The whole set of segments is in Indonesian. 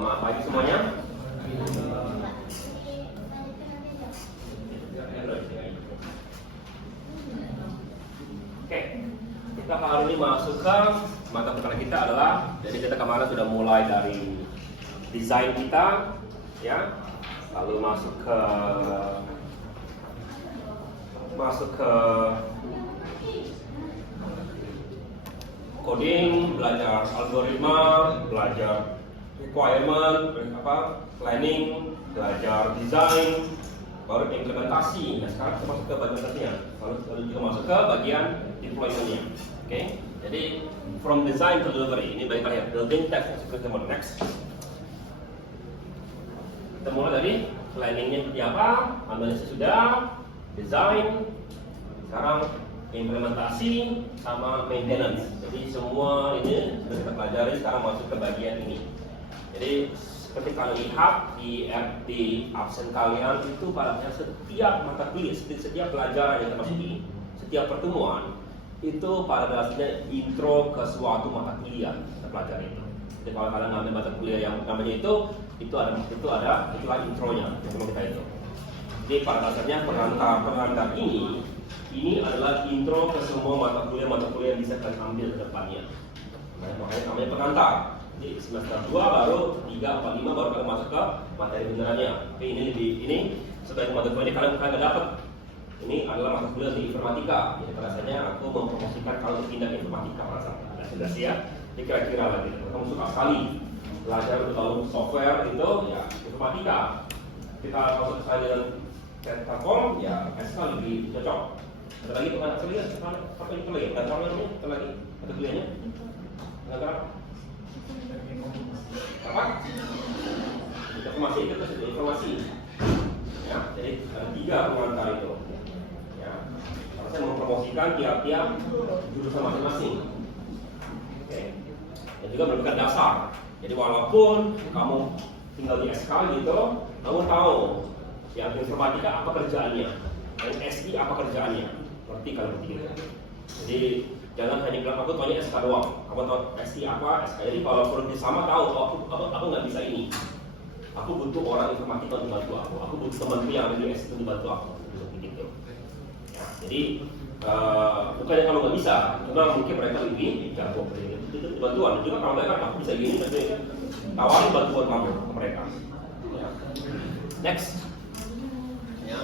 Sama apa itu semuanya? Oke, kita hari ini masuk ke mata kuliah kita adalah, jadi kita kemarin sudah mulai dari desain kita, ya, lalu masuk ke coding, belajar algoritma, belajar requirement, planning, belajar desain, baru implementasi. Nah, sekarang kita masuk ke bagian implementasinya, lalu juga masuk ke bagian deployment-nya. Oke, jadi from design to delivery, ini bagian terakhir, building test execution. Next, kita mulai dari planning-nya seperti apa, analisis sudah, design, sekarang implementasi sama maintenance. Jadi semua ini sudah kita pelajari, sekarang masuk ke bagian ini. Jadi seperti kalian lihat di absen kalian itu pada setiap mata kuliah, setiap pelajaran yang kita masuki, setiap pertemuan itu pada dasarnya intro ke suatu mata kuliah kita pelajari itu. Jadi kalau kalian ngambil mata kuliah yang namanya itu itulah intronya yang kita itu. Jadi pada dasarnya pengantar ini adalah intro ke semua mata kuliah yang bisa kalian ambil ke depannya. Nah, makanya namanya pengantar. Jadi semester 2 baru 3, 4, 5 baru kalian masuk ke materi benerannya. Oke, ini sebagai mata kuliah kalian nggak dapat. Ini adalah mata kuliah di informatika. Jadi pada dasarnya aku mempromosikan kalau pindah ke informatika pada saat sudah siap. Jadi kira-kira lagi, kamu suka sekali belajar tentang software itu ya informatika. Kita masuk sekali dengan platform ya SK lebih cocok. Ada lagi teman kuliah, apa itu lagi? Dan namanya ada lagi ada kuliahnya? Enggak apa? Informasi. Ya, jadi ada 3 pengantar itu. Ya, karena saya mempromosikan tiap-tiap jurusan masing-masing. Oke. Dan juga memberikan dasar. Jadi walaupun kamu tinggal di SK gitu, kamu tahu yang informatika apa kerjaannya, dan SI apa kerjaannya. Ngerti kalau begitu. Jadi jangan hanya bilang aku tanya SK doang, kamu tahu SI apa, SK. Jadi kalau perlu sama tahu, aku nggak bisa ini. Aku butuh orang informatika untuk bantu aku butuh temanku yang ada di SI untuk bantu aku. Begitu. Ya, jadi bukannya kalau nggak bisa, cuma mungkin mereka lebih jago. Itu bantuan. Juga kalau mereka aku bisa gini, nanti tawarin bantuan kamu ke mereka. Ya. Next. Ya.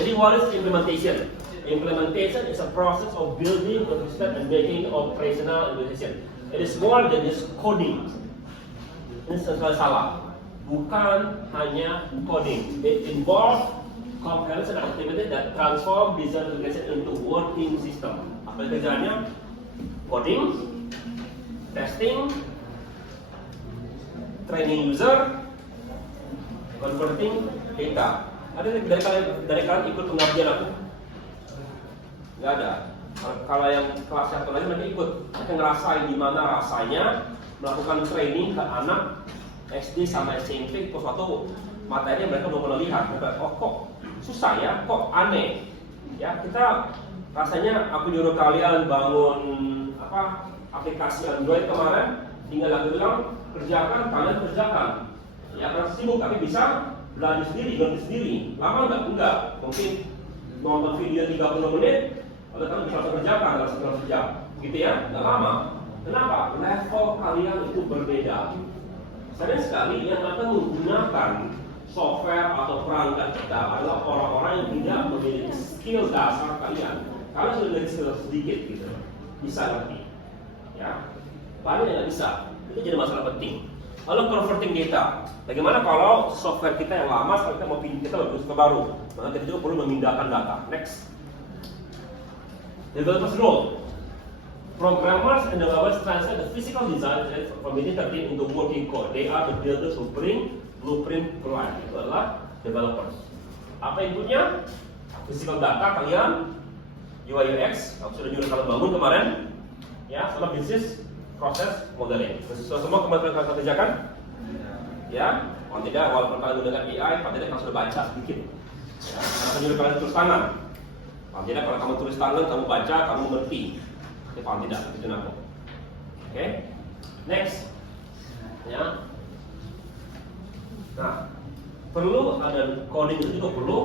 Jadi what is implementation? Implementation is a process of building a system and making operational implementation. It is more than just coding. Ini salah. Bukan hanya coding. It involves comparison activity that transform business application into working system. Apa kerjanya? Coding, testing, training user, converting data. Ada dari kalian ikut pengajian aku? Nggak ada. Kalau yang kelas 1 lagi mereka ikut, mereka ngerasain gimana rasanya melakukan training ke anak SD sama SMP ke suatu materi yang mereka belum pernah lihat. Mereka, kok susah ya, kok aneh. Ya, kita rasanya aku nyuruh kalian bangun aplikasi Android kemarin, tinggal aku bilang kerjakan, kalian kerjakan. Ya, karena sibuk tapi bisa belajar sendiri, ngerti sendiri. Lama enggak? Mungkin nonton video 30 menit, lalu kamu bisa langsung kerjakan dalam setengah jam. Gitu ya, nggak lama. Kenapa? Level kalian itu berbeda. Sering sekali yang akan menggunakan software atau perangkat kita adalah orang-orang yang tidak memiliki skill dasar kalian. Kalian sudah memiliki skill sedikit gitu, bisa ngerti. Ya, banyak yang nggak bisa. Itu jadi masalah penting. Lalu converting data. Bagaimana kalau software kita yang lama, sekarang kita mau pindah kita ke baru? Maka kita juga perlu memindahkan data. Next. Developers role. Programmers and developers translate the physical design from interpreting into working code. They are the builders who bring blueprint to life. Itu adalah developers. Apa inputnya? Physical data kalian, UI UX, aku sudah nyuruh kalian bangun kemarin. Ya, sama business proses modeling. Semua kemarin kalian kerjakan? Ya, kalau tidak, walaupun kalian menggunakan AI, kalau tidak kalian sudah baca sedikit. Ya, aku nyuruh kalian tulis tangan. Kalau tidak, kalau kamu tulis tangan, kamu baca, kamu ngerti. Tapi kalau tidak, itu aku. Oke, next. Ya, perlu ada coding itu juga perlu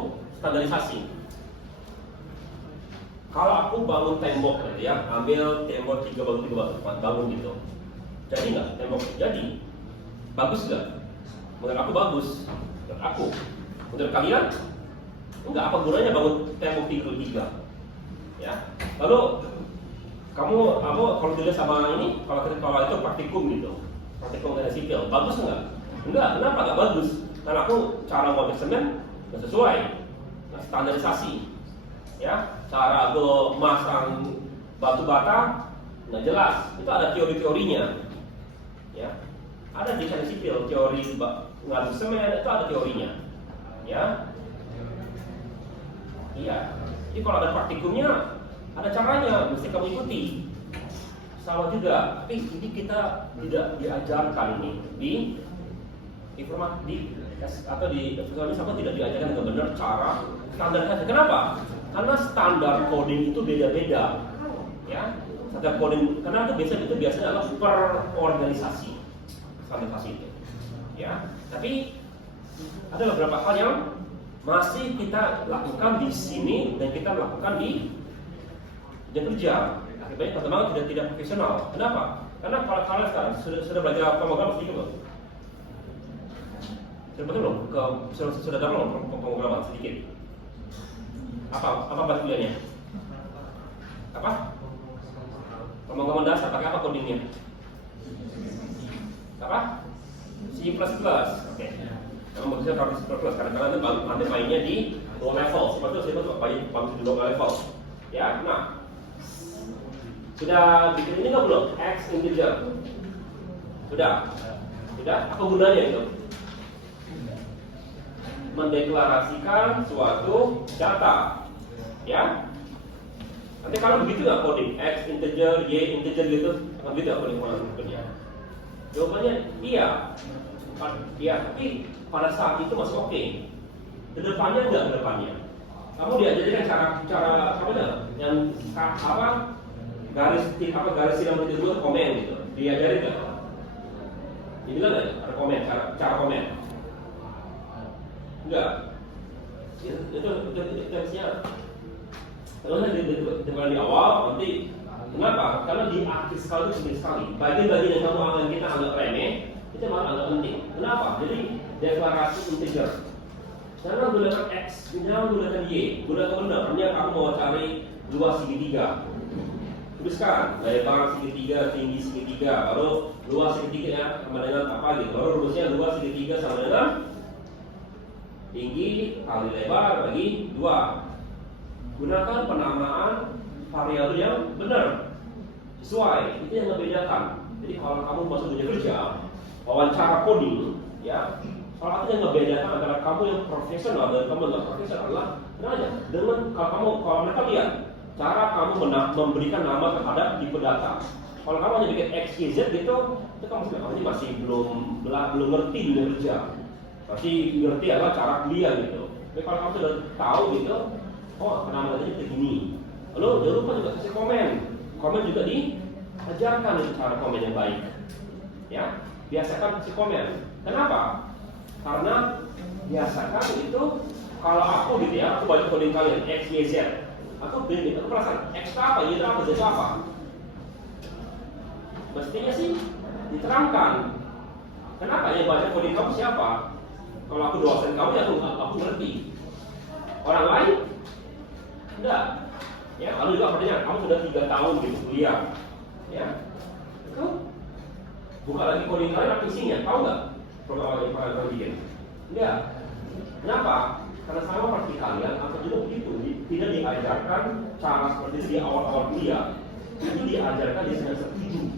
standarisasi. Kalau aku bangun tembok gitu ya, ambil tembok 3 bangun 3 bangun 4 bangun gitu, jadi nggak tembok? Jadi. Bagus nggak? Menurut aku bagus. Menurut aku. Menurut kalian? Enggak, apa gunanya bangun tembok 3 ya? Lalu kamu kalau dilihat sama ini, kalau itu praktikum gitu, praktikum dari sipil, bagus nggak? Enggak, kenapa nggak bagus? Karena aku cara buat semen nggak sesuai, nggak standarisasi, ya. Cara aku masang batu bata nggak jelas, itu ada teori-teorinya, ya. Ada di teknik sipil teori ngaduk semen itu ada teorinya, ya. Iya. Jadi kalau ada praktikumnya, ada caranya, mesti kamu ikuti. Sama juga, tapi ini kita tidak diajarkan ini di informasi atau di sama tidak diajarkan dengan benar cara standarisasi. Kenapa? Karena standar coding itu beda-beda, ya. Standar coding, karena itu biasanya adalah per organisasi standarisasi itu, ya. Tapi ada beberapa hal yang masih kita lakukan di sini dan kita lakukan di kerja. Akibatnya teman-teman tidak profesional. Kenapa? Karena kalau kalian sekarang sudah belajar pemrograman sedikit belum? Sudah tahu belum pemrograman sedikit? Apa bahasa kuliahnya? Apa? Pemrograman dasar pakai apa codingnya? Apa? C++. Oke. Kamu bisa pakai C++. Kadang-kadang nanti mainnya di low level. C++ itu pakai di low level. Ya, nah. Sudah bikin ini nggak belum? X integer. Sudah? Apa gunanya itu? Mendeklarasikan suatu data, ya. Nanti kalau begitu nggak coding X integer, Y integer gitu, nggak begitu coding maksudnya? Jawabannya iya, tapi pada saat itu masih oke. Kedepannya enggak kedepannya. Kamu diajarkan cara yang garis silang itu juga komen gitu. Diajarin nggak? Ini kan ada komen, cara komen. Enggak. Itu teksnya. Kalau di awal nanti kenapa? Karena di akhir sekali itu sedikit sekali. Bagian-bagian yang kita anggap remeh itu malah anggap penting. Kenapa? Jadi deklarasi integer. Jangan gunakan X, jangan gunakan Y, gunakan benar. Artinya kamu mau cari luas segitiga. Tuliskan lebar segitiga, tinggi segitiga, lalu luas segitiga ya sama dengan apa gitu. Lalu rumusnya luas segitiga sama dengan tinggi kali lebar bagi 2. Gunakan penamaan variabel yang benar, sesuai. Itu yang membedakan. Jadi kalau kamu masuk dunia kerja, wawancara coding, ya, salah satu yang membedakan antara kamu yang profesional dan kamu yang profesional adalah dengan kalau mereka lihat cara kamu memberikan nama terhadap tipe data. Kalau kamu hanya bikin X, Y, Z gitu, itu kamu masih belum ngerti dunia kerja. Masih ngerti adalah cara kuliah gitu. Tapi kalau kamu sudah tahu gitu, oh nama tadi begini. Lalu jangan lupa juga kasih komen. Komen juga diajarkan itu cara komen yang baik. Ya, biasakan kasih komen. Kenapa? Karena biasakan itu kalau aku gitu ya, aku baca coding kalian X, Y, Z. Aku perasaan X apa, Y apa, Z apa. Mestinya sih diterangkan. Kenapa yang baca coding kamu siapa? Kalau aku dosen kamu ya aku ngerti. Orang lain enggak. Ya, lalu juga pertanyaan, kamu sudah 3 tahun di kuliah. Ya. Itu buka lagi coding kalian apa isinya? Tahu enggak? Program yang kalian bikin. Enggak. Kenapa? Karena sama seperti kalian atau juga begitu, tidak diajarkan cara seperti itu di awal-awal kuliah. Itu diajarkan di semester 7.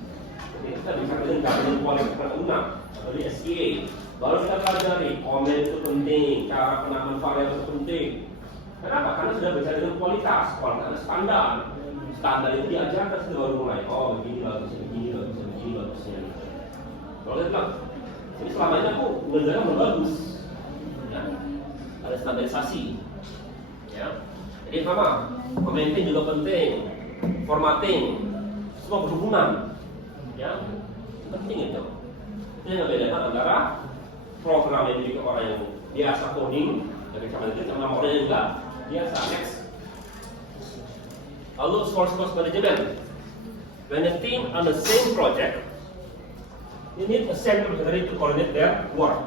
Jadi kita bisa dengan kualitas penggunaan atau di SEA. Baru kita pelajari komen itu penting, cara penamaan variabel itu penting. Kenapa? Karena sudah bicara dengan kualitas standar. Standar itu diajarkan sudah baru mulai. Oh begini bagusnya. Kalau saya bilang, jadi selama ini aku mengerjakan bagus. Ya. Ada standarisasi. Ya. Jadi sama, commenting juga penting, formatting, semua berhubungan. Ya, penting itu. Ini yang membedakan antara program yang dimiliki orang yang biasa coding dari zaman itu sama orangnya juga biasa. Next. Lalu source management. When a team on the same project, you need a central secretary to coordinate their work.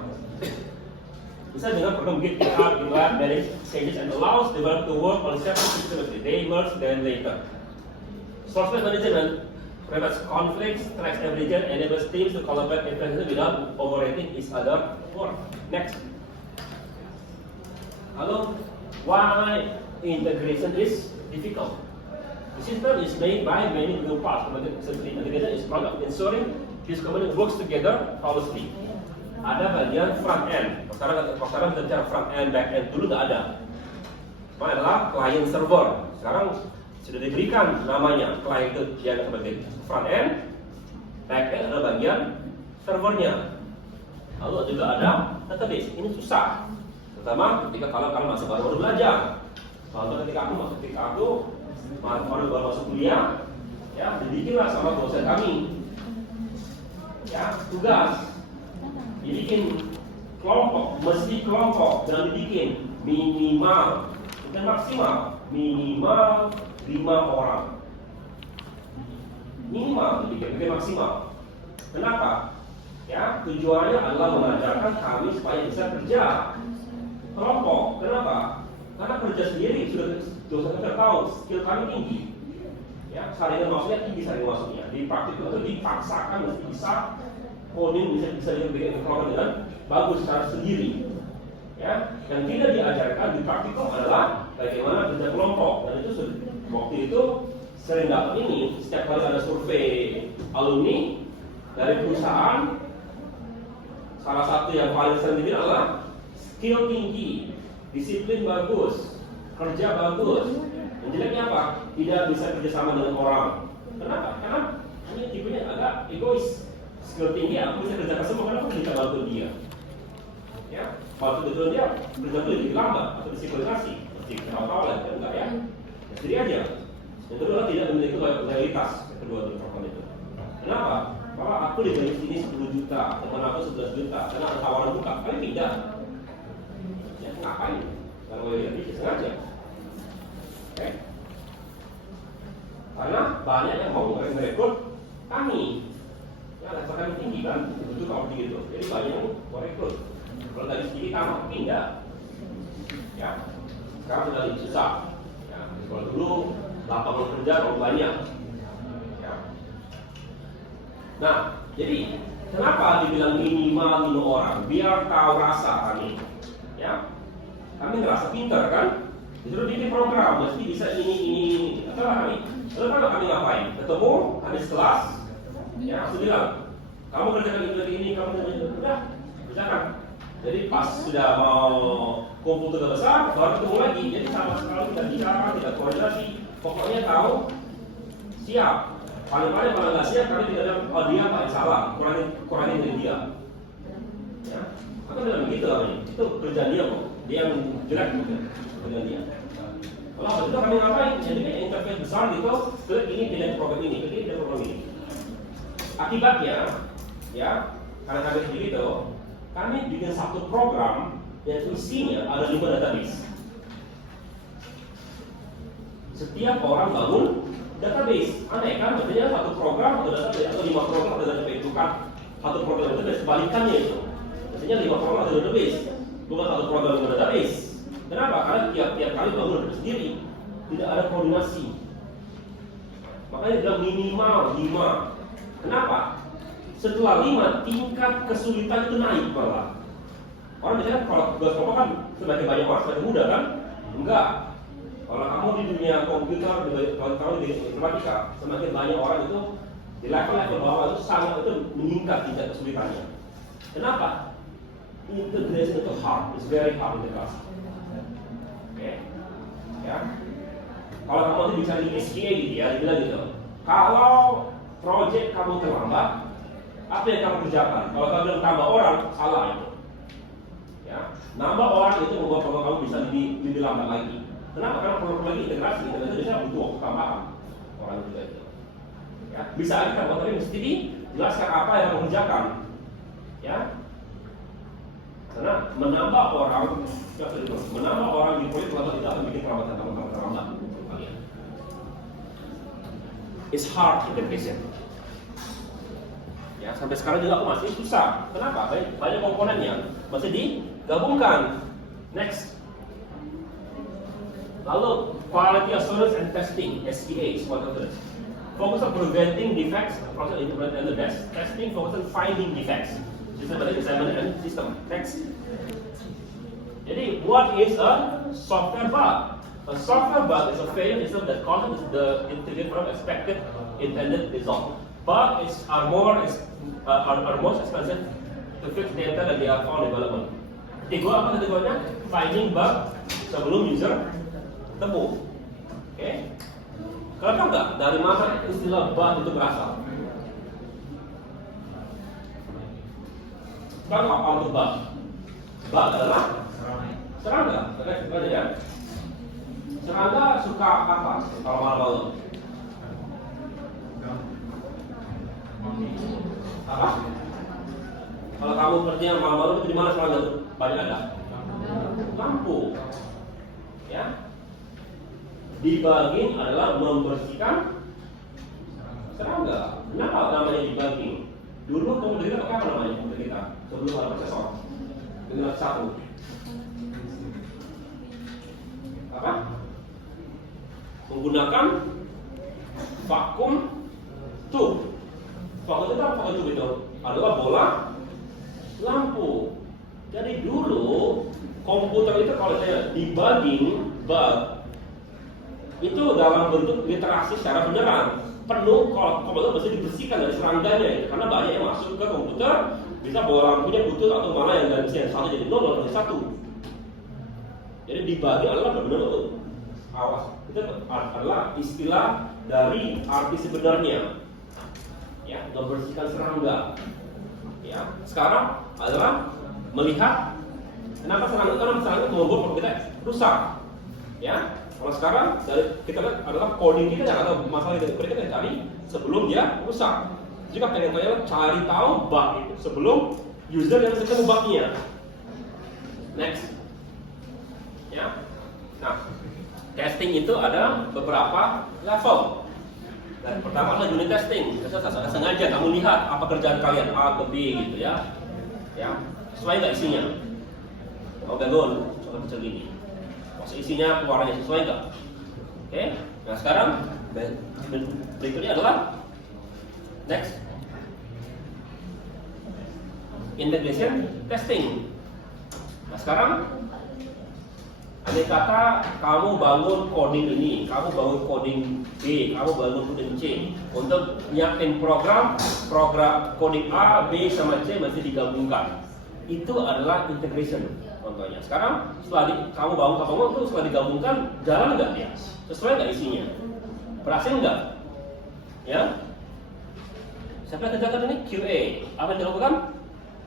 Misalnya dengan program Git, GitHub, manage changes and allows developer to work on separate systems. They merge then later. Software management prevents conflicts, tracks every region, enables teams to collaborate effectively without overrating each other work. Next. Hello, why integration is difficult? The system is made by many moving parts. Integration is part of ensuring this component works together flawlessly. Ada bagian front end. Sekarang kita bicara front end, back end. Dulu nggak ada. Itu adalah client server. Sekarang sudah diberikan namanya. Client itu yang sebagai front end, back end adalah bagian servernya. Lalu juga ada database. Ini susah. Pertama, ketika kalian masih baru belajar. Contoh ketika aku baru masuk kuliah, ya dibikinlah sama dosen kami. Ya, tugas. Dibikin kelompok, mesti kelompok, dan dibikin minimal, bukan maksimal, minimal 5 orang. Minimal dibikin, bukan maksimal. Kenapa? Ya, tujuannya adalah mengajarkan kami supaya bisa kerja kelompok. Kenapa? Karena kerja sendiri sudah dosen kita tahu skill kami tinggi. Ya, saringan masuknya tinggi saringan masuknya. Di praktik itu dipaksakan mesti bisa coding bisa dibikin kelompok dengan bagus secara sendiri. Ya, yang tidak diajarkan di praktikum adalah bagaimana kerja kelompok. Dan itu waktu itu sering dapat ini setiap kali ada survei alumni dari perusahaan. Salah satu yang paling sering dibilang adalah skill tinggi, disiplin bagus, kerja bagus. Yang jeleknya apa? Tidak bisa kerjasama dengan orang. Kenapa? Karena ini tipenya agak egois. Skill tinggi, aku bisa kerjakan semua karena aku bisa bantu dia. Ya, bantu betul dia, kerja dulu lebih lambat atau disiplinasi. Mesti tahu-tahu lah, enggak ya? Jadi aja. Yang kedua tidak memiliki loyalitas. Yang kedua itu. Kenapa? Kalau aku digaji sini 10 juta, teman aku 11 juta, karena ada tawaran buka, kali tidak. Ya, ngapain? Kalau loyalitas sengaja. Oke? Karena banyak yang mau merekrut kami. Ya, level kami tinggi kan, itu kalau tinggi itu. Jadi banyak yang mau rekrut. Kalau dari sini tamat pindah. Ya, sekarang sudah lebih susah. Ya, kalau dulu lapangan kerja terlalu banyak. Ya. Nah, jadi kenapa dibilang minimal 5 orang? Biar tahu rasa kami. Ya, kami ngerasa pintar kan? Disuruh bikin program, mesti bisa ini. Apa kami? Lalu kami ngapain? Ketemu habis kelas. Ya, aku bilang, kamu kerjakan ini, kamu udah, kerjakan. Jadi pas sudah mau kumpul tugas besar, baru ketemu lagi. Jadi sama sekali tidak bicara, tidak koordinasi. Pokoknya tahu, siap. Paling-paling kalau nggak siap, kami tidak ada, oh dia apa yang salah, kurangin dari dia. Ya, aku bilang begitu lah, itu kerjaan dia kok. Dia yang jelek bukan kerjaan dia. Kalau begitu kami ngapain? Jadi interface besar gitu, ke ini tidak program ini, ke ini tidak program ini. Akibatnya, ya, karena kami begitu, kami bikin satu program yang isinya ada 5 database. Setiap orang bangun database. Aneh kan? Maksudnya satu program ada database atau 5 program ada database. Bukan satu program ada database, sebalikannya itu. Maksudnya 5 program ada database, bukan satu program ada database. Kenapa? Karena tiap kali bangun database sendiri, tidak ada koordinasi. Makanya bilang minimal 5. Kenapa? Setelah 5, tingkat kesulitan itu naik malah. Orang biasanya kalau tugas kelompok kan semakin banyak orang semakin mudah kan? Enggak. Kalau kamu di dunia komputer, kalau kamu di informatika, semakin banyak orang itu di level bawah itu sangat itu meningkat tingkat kesulitannya. Kenapa? Integration itu hard, it's very hard integrasi. Oke, ya. Kalau kamu nanti bisa di SKA gitu ya, dibilang gitu. Kalau project kamu terlambat, apa yang kamu kerjakan? Kalau kamu bilang tambah orang, salah itu. Ya, nambah orang itu membuat program kamu bisa lebih lambat lagi. Kenapa? Karena program lagi integrasi itu biasanya butuh waktu tambahan orang juga itu. Ya, bisa aja kan, tapi mesti dijelaskan apa yang kamu kerjakan. Ya, karena menambah orang di proyek selama tidak akan bikin perawatan kamu terlambat kalian. It's hard integration. Ya, sampai sekarang juga aku masih susah. Kenapa? Banyak komponennya masih digabungkan. Next. Lalu quality assurance and testing (SQA) is what it is. Focus on preventing defects, process improvement and the best. Testing focus on finding defects. Systematic assessment and system. Next. Jadi, what is a software bug? A software bug is a failure system that causes the integration from expected intended result. Bugs are most expensive to fix data that they are found development. Apa kategorinya? Finding bug sebelum user temu. Oke? Kalian tahu nggak dari mana istilah bug itu berasal? Kalian tahu apa itu bug? Bug adalah serangga. Serangga suka apa? Kalau malam-malam. Apa? Kalau kamu kerja malam-malam itu di mana serangga tuh? Banyak ada. Lampu. Ya. Debugging adalah membersihkan serangga. Kenapa namanya debugging? Dulu komputer kita pakai apa namanya komputer kita? Sebelum ada prosesor. Dengan satu. Apa? Menggunakan vakum tube. Vakum itu apa? Vakum tube itu adalah bola lampu. Jadi dulu komputer itu kalau saya debugging bug itu dalam bentuk literasi secara beneran penuh. Kalau komputer mesti dibersihkan dari serangganya itu, karena banyak yang masuk ke komputer bisa bola lampunya putus atau malah yang dari yang satu jadi 0 dari 1. Jadi debugging adalah benar-benar untuk awas. Itu adalah istilah dari arti sebenarnya, ya, membersihkan serangga. Ya, sekarang adalah melihat kenapa serangga membuat kita rusak. Ya, kalau sekarang dari kita lihat adalah coding kita yang ada masalah yang kita cari sebelum dia rusak. Jika pengen cari tahu bug itu sebelum user yang ketemu bugnya. Next. Ya. Nah, testing itu ada beberapa level. Dan pertama adalah unit testing. Sengaja kamu lihat apa kerjaan kalian A ke B gitu ya. Ya, sesuai nggak isinya? Mau bangun contoh kecil gini. Maksud isinya keluarannya sesuai nggak? Oke. Nah sekarang berikutnya adalah next integration testing. Nah sekarang andai kata kamu bangun coding ini, kamu bangun coding B, kamu bangun coding C untuk nyiapin program coding A, B sama C masih digabungkan. Itu adalah integration contohnya. Sekarang setelah kamu bangun itu setelah digabungkan jalan nggak ya? Sesuai nggak isinya? Berhasil nggak? Ya? Siapa yang kerjakan ini? QA. Apa yang dilakukan?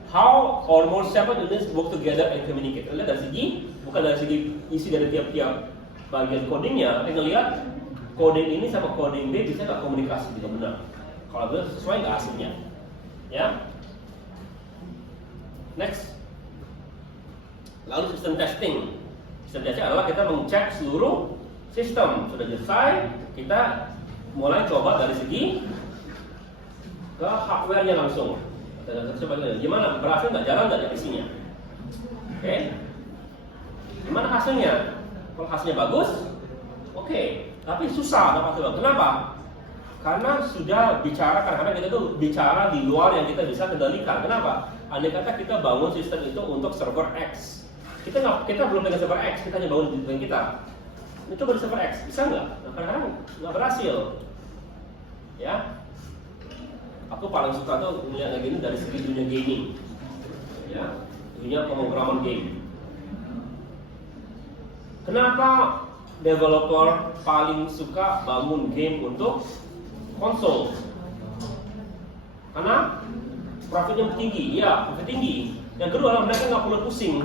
How or more separate units work together and communicate. Lihat dari segi, bukan dari segi isi dari tiap-tiap bagian codingnya. Kita lihat coding ini sama coding B bisa nggak komunikasi dengan benar. Kalau benar sesuai nggak hasilnya? Ya. Next. Lalu sistem testing. Sistem testing adalah kita mengecek seluruh sistem. Sudah selesai, kita mulai coba dari segi ke hardware-nya langsung. Gimana? Berhasil nggak? Jalan nggak isinya? Oke. Gimana hasilnya? Kalau hasilnya bagus, oke. Tapi susah dapat hasil. Kenapa? Karena sudah bicara, kadang-kadang kita tuh bicara di luar yang kita bisa kendalikan. Kenapa? Andai kata kita bangun sistem itu untuk server X, kita belum pegang server X, kita hanya bangun di kita. Ini coba di server X, bisa nggak? Nah, kadang-kadang nggak berhasil. Ya, aku paling suka tuh punya kayak gini dari segi dunia gaming, ya, dunia pemrograman game. Kenapa developer paling suka bangun game untuk konsol? Karena profitnya tinggi, ya, profit tinggi. Yang kedua adalah mereka nggak perlu pusing.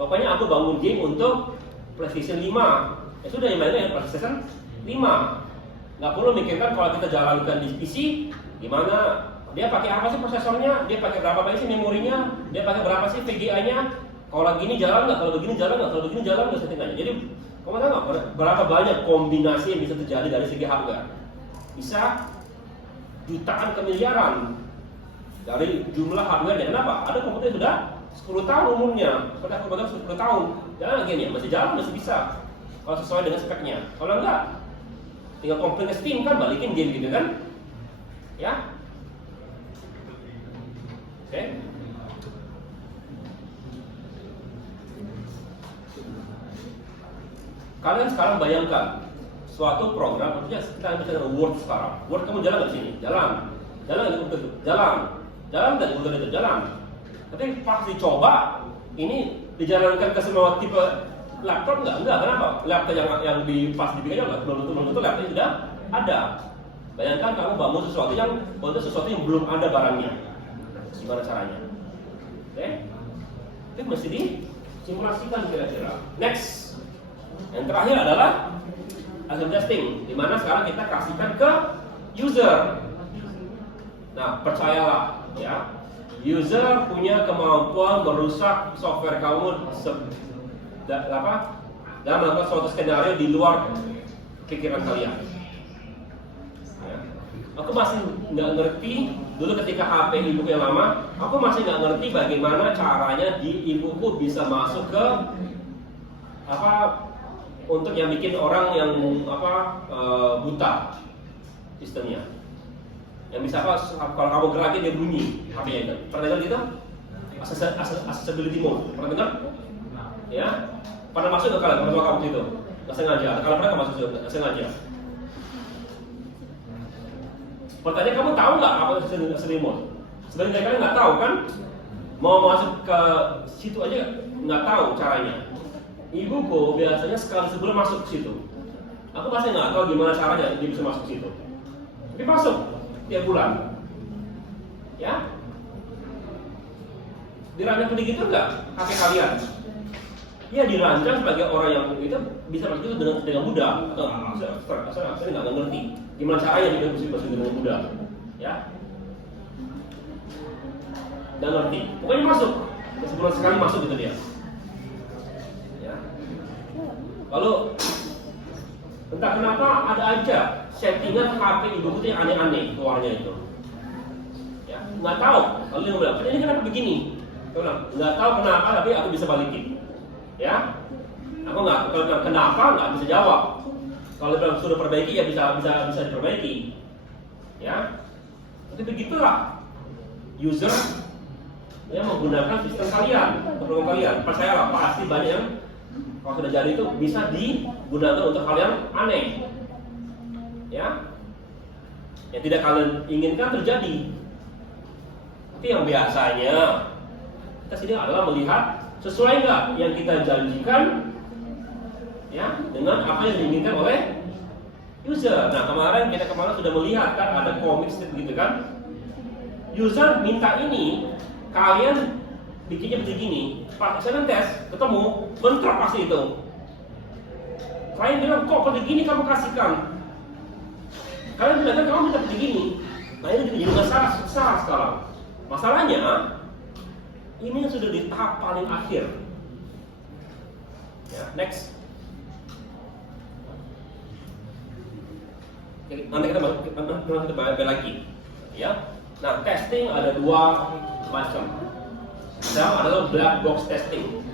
Pokoknya aku bangun game untuk PlayStation 5. Ya sudah, yang mainnya ya PlayStation 5. Nggak perlu mikirkan kalau kita jalankan di PC, gimana Dia pakai apa sih prosesornya, dia pakai berapa banyak sih memorinya, dia pakai berapa sih VGA-nya, kalau gini jalan nggak, kalau begini jalan nggak, kalau begini jalan nggak settingannya. Jadi kamu tahu nggak berapa banyak kombinasi yang bisa terjadi dari segi hardware? Bisa jutaan ke miliaran dari jumlah hardware-nya. Kenapa? Ada komputer yang sudah 10 tahun umurnya, seperti komputer 10 tahun, jalan lagi masih jalan, masih bisa kalau sesuai dengan speknya. Kalau enggak, tinggal komplain ke Steam kan, balikin game gitu kan, ya. Oke. Kalian sekarang bayangkan suatu program, artinya kita misalnya Word sekarang. Word kamu jalan nggak di sini? Jalan. Jalan nggak di komputer itu? Jalan. Jalan nggak di komputer itu? Jalan. Tapi pas dicoba, ini dijalankan ke semua tipe laptop nggak? Enggak. Kenapa? Laptop yang pas dibikinnya belum tentu laptop sudah ada. Bayangkan kamu bangun sesuatu yang belum ada barangnya. Gimana caranya? Oke? Itu mesti disimulasikan kira-kira. Next. Yang terakhir adalah assembly testing, di mana sekarang kita kasihkan ke user. Nah, percayalah ya, user punya kemampuan merusak software kamu dan melakukan suatu skenario di luar pikiran kalian. Ya. Aku masih nggak ngerti dulu ketika HP ibuku yang lama, aku masih nggak ngerti bagaimana caranya di ibuku bisa masuk ke untuk yang bikin orang yang buta sistemnya. Yang bisa kalau kamu gerakin dia bunyi HP-nya itu. Pernah dengar gitu? Accessibility mode. Pernah dengar? Ya. Pernah masuk ke kalian? Pernah kamu itu? Nggak sengaja. Kalau pernah kamu masuk nggak sengaja. Pertanyaan, kamu tahu nggak apa itu accessibility mode? Sebenarnya kalian nggak tahu kan? Mau masuk ke situ aja nggak tahu caranya. Ibuku biasanya sekali sebulan masuk ke situ. Aku pasti nggak tahu gimana caranya dia bisa masuk ke situ. Tapi masuk tiap bulan. Ya? Dirancang begitu nggak HP kalian? Ya dirancang sebagai orang yang itu bisa masuk itu dengan mudah. Atau saya nggak ngerti gimana caranya dia bisa masuk dengan mudah. Ya? Nggak ngerti. Pokoknya masuk. Sebulan sekali masuk gitu dia. Lalu entah kenapa ada aja settingan HP ibu itu yang aneh-aneh keluarnya itu. Ya, nggak tahu. Lalu dia bilang, ini kenapa begini? Aku bilang, nggak tahu kenapa, tapi aku bisa balikin. Ya, aku nggak. Kalau bilang kenapa nggak bisa jawab. Kalau bilang sudah perbaiki ya bisa diperbaiki. Ya, tapi begitulah user yang menggunakan sistem kalian, program kalian. Percayalah pasti banyak yang kalau sudah jadi itu bisa digunakan untuk hal yang aneh, ya, yang tidak kalian inginkan terjadi. Tapi yang biasanya kita sini adalah melihat sesuai nggak yang kita janjikan, ya, dengan apa yang diinginkan oleh user. Nah kita kemarin sudah melihat kan ada komik gitu kan, user minta ini, kalian bikinnya begini, pas saya tes, ketemu, bentrok pasti itu. Klien bilang, kok begini kamu kasihkan? Kalian bilang kan kamu minta begini. Nah ini jadi masalah sekarang. Masalahnya, ini sudah di tahap paling akhir. Ya, next. Nanti kita bahas lagi. Ya. Nah, testing ada dua macam. Yang adalah black box testing.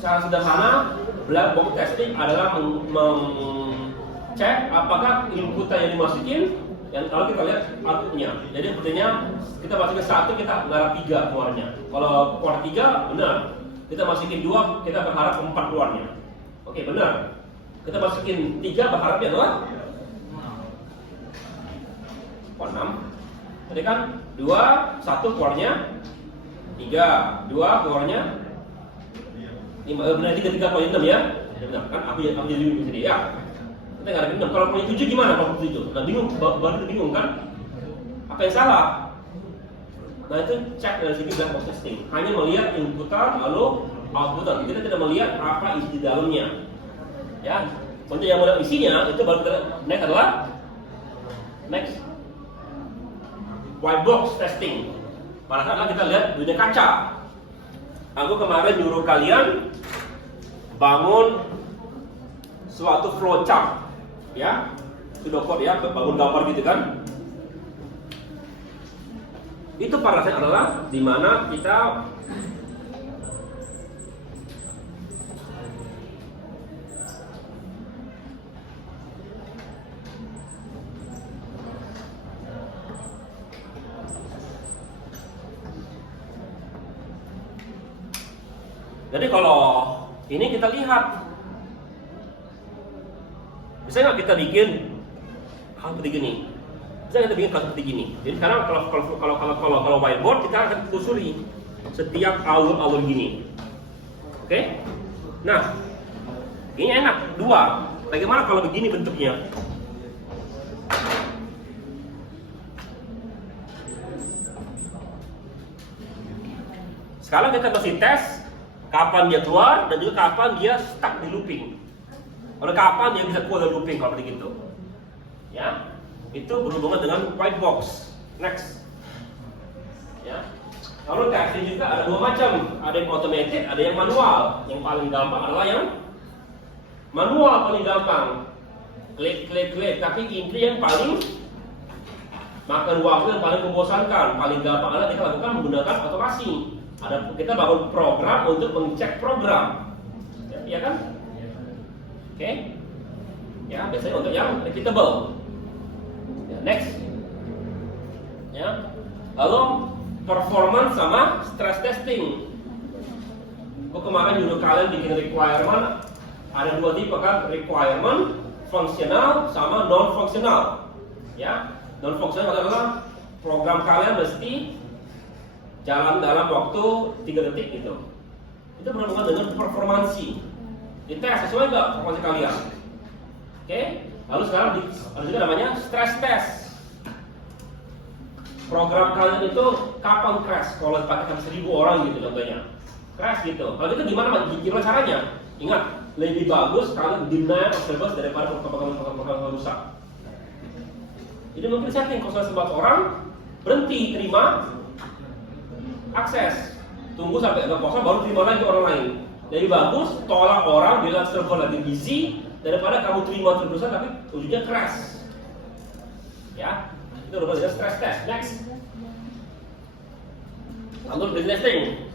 Secara sederhana, black box testing adalah mengcek apakah input yang dimasukin, yang kalau kita lihat outputnya. Jadi artinya kita masukin 1, kita ngarap 3 keluarnya. Kalau keluar 3 benar, kita masukin 2, kita berharap 4 keluarnya. Oke, benar. Kita masukin 3, berharapnya adalah 6. Tadi kan 2, 1 keluarnya 3, 2 keluarnya 5, benar 3 keluarnya 6 ya? Benar kan? Aku jadi bingung sendiri ya. Kita nggak ada 6. Kalau keluarnya 7 gimana kalau 7? Nah bingung, baru bingung kan? Apa yang salah? Nah itu cek dari segi black box testing. Hanya melihat inputan lalu outputan. Kita tidak melihat apa isi di dalamnya. Ya, untuk yang melihat isinya itu baru next adalah next. white box testing. Pada saat kita lihat dunia kaca. Aku kemarin nyuruh kalian bangun suatu flowchart, ya, pseudocode ya, bangun gambar gitu kan. Itu pada saat adalah dimana kita jadi kalau ini kita lihat, bisa nggak kita bikin hal seperti gini? Bisa kita bikin hal seperti gini. Jadi sekarang kalau whiteboard kita akan telusuri setiap alur-alur gini. Oke? Nah, ini enak. Dua. Bagaimana kalau begini bentuknya? Sekarang kita masih tes kapan dia keluar dan juga kapan dia stuck di looping. Oleh kapan dia bisa keluar dari looping kalau begitu. Ya, itu berhubungan dengan white box. Next. Ya. Lalu testing juga ada dua macam, ada yang automated, ada yang manual. Yang paling gampang adalah yang manual, paling gampang. Klik. Tapi inti yang paling makan waktu yang paling membosankan, paling gampang adalah kita lakukan menggunakan otomasi. Kita bangun program untuk mengecek program, ya kan? Oke. Ya, biasanya untuk yang repeatable. Ya, next. Ya. Lalu performance sama stress testing. Aku kemarin nyuruh kalian bikin requirement. Ada dua tipe kan, requirement fungsional sama non fungsional. Ya, non fungsional adalah program kalian mesti jalan dalam waktu 3 detik gitu. Itu berhubungan dengan performansi. Dites sesuai nggak performansi kalian. Oke. Lalu sekarang ada juga namanya stress test. Program kalian itu kapan crash? Kalau pakai 1.000 orang gitu contohnya, crash gitu. Kalau itu gimana caranya? Ingat, lebih bagus kalian deny of service daripada program rusak. Jadi mungkin setting kalau 100 orang berhenti terima akses, tunggu sampai agak kosong baru terima lagi ke orang lain. Jadi bagus tolak orang bilang server lagi busy daripada kamu terima terusan tapi ujungnya crash. Ya, itu namanya stress test. Next, lalu business testing.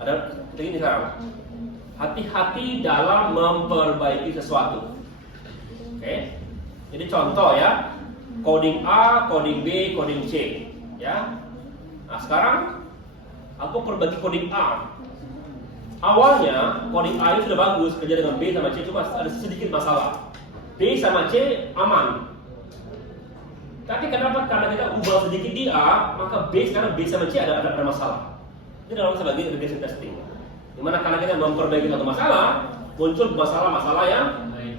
Ada begini sekarang. Hati-hati dalam memperbaiki sesuatu. Oke. Jadi contoh ya, coding A, coding B, coding C. Ya. Nah sekarang aku perbaiki coding A. Awalnya coding A ini sudah bagus, kerja dengan B sama C, cuma ada sedikit masalah. B sama C aman. Tapi kenapa? Karena kita ubah sedikit di A, maka sekarang B sama C ada masalah. Ini dalam sebagai regression testing. Dimana karena kita memperbaiki satu masalah, muncul masalah-masalah yang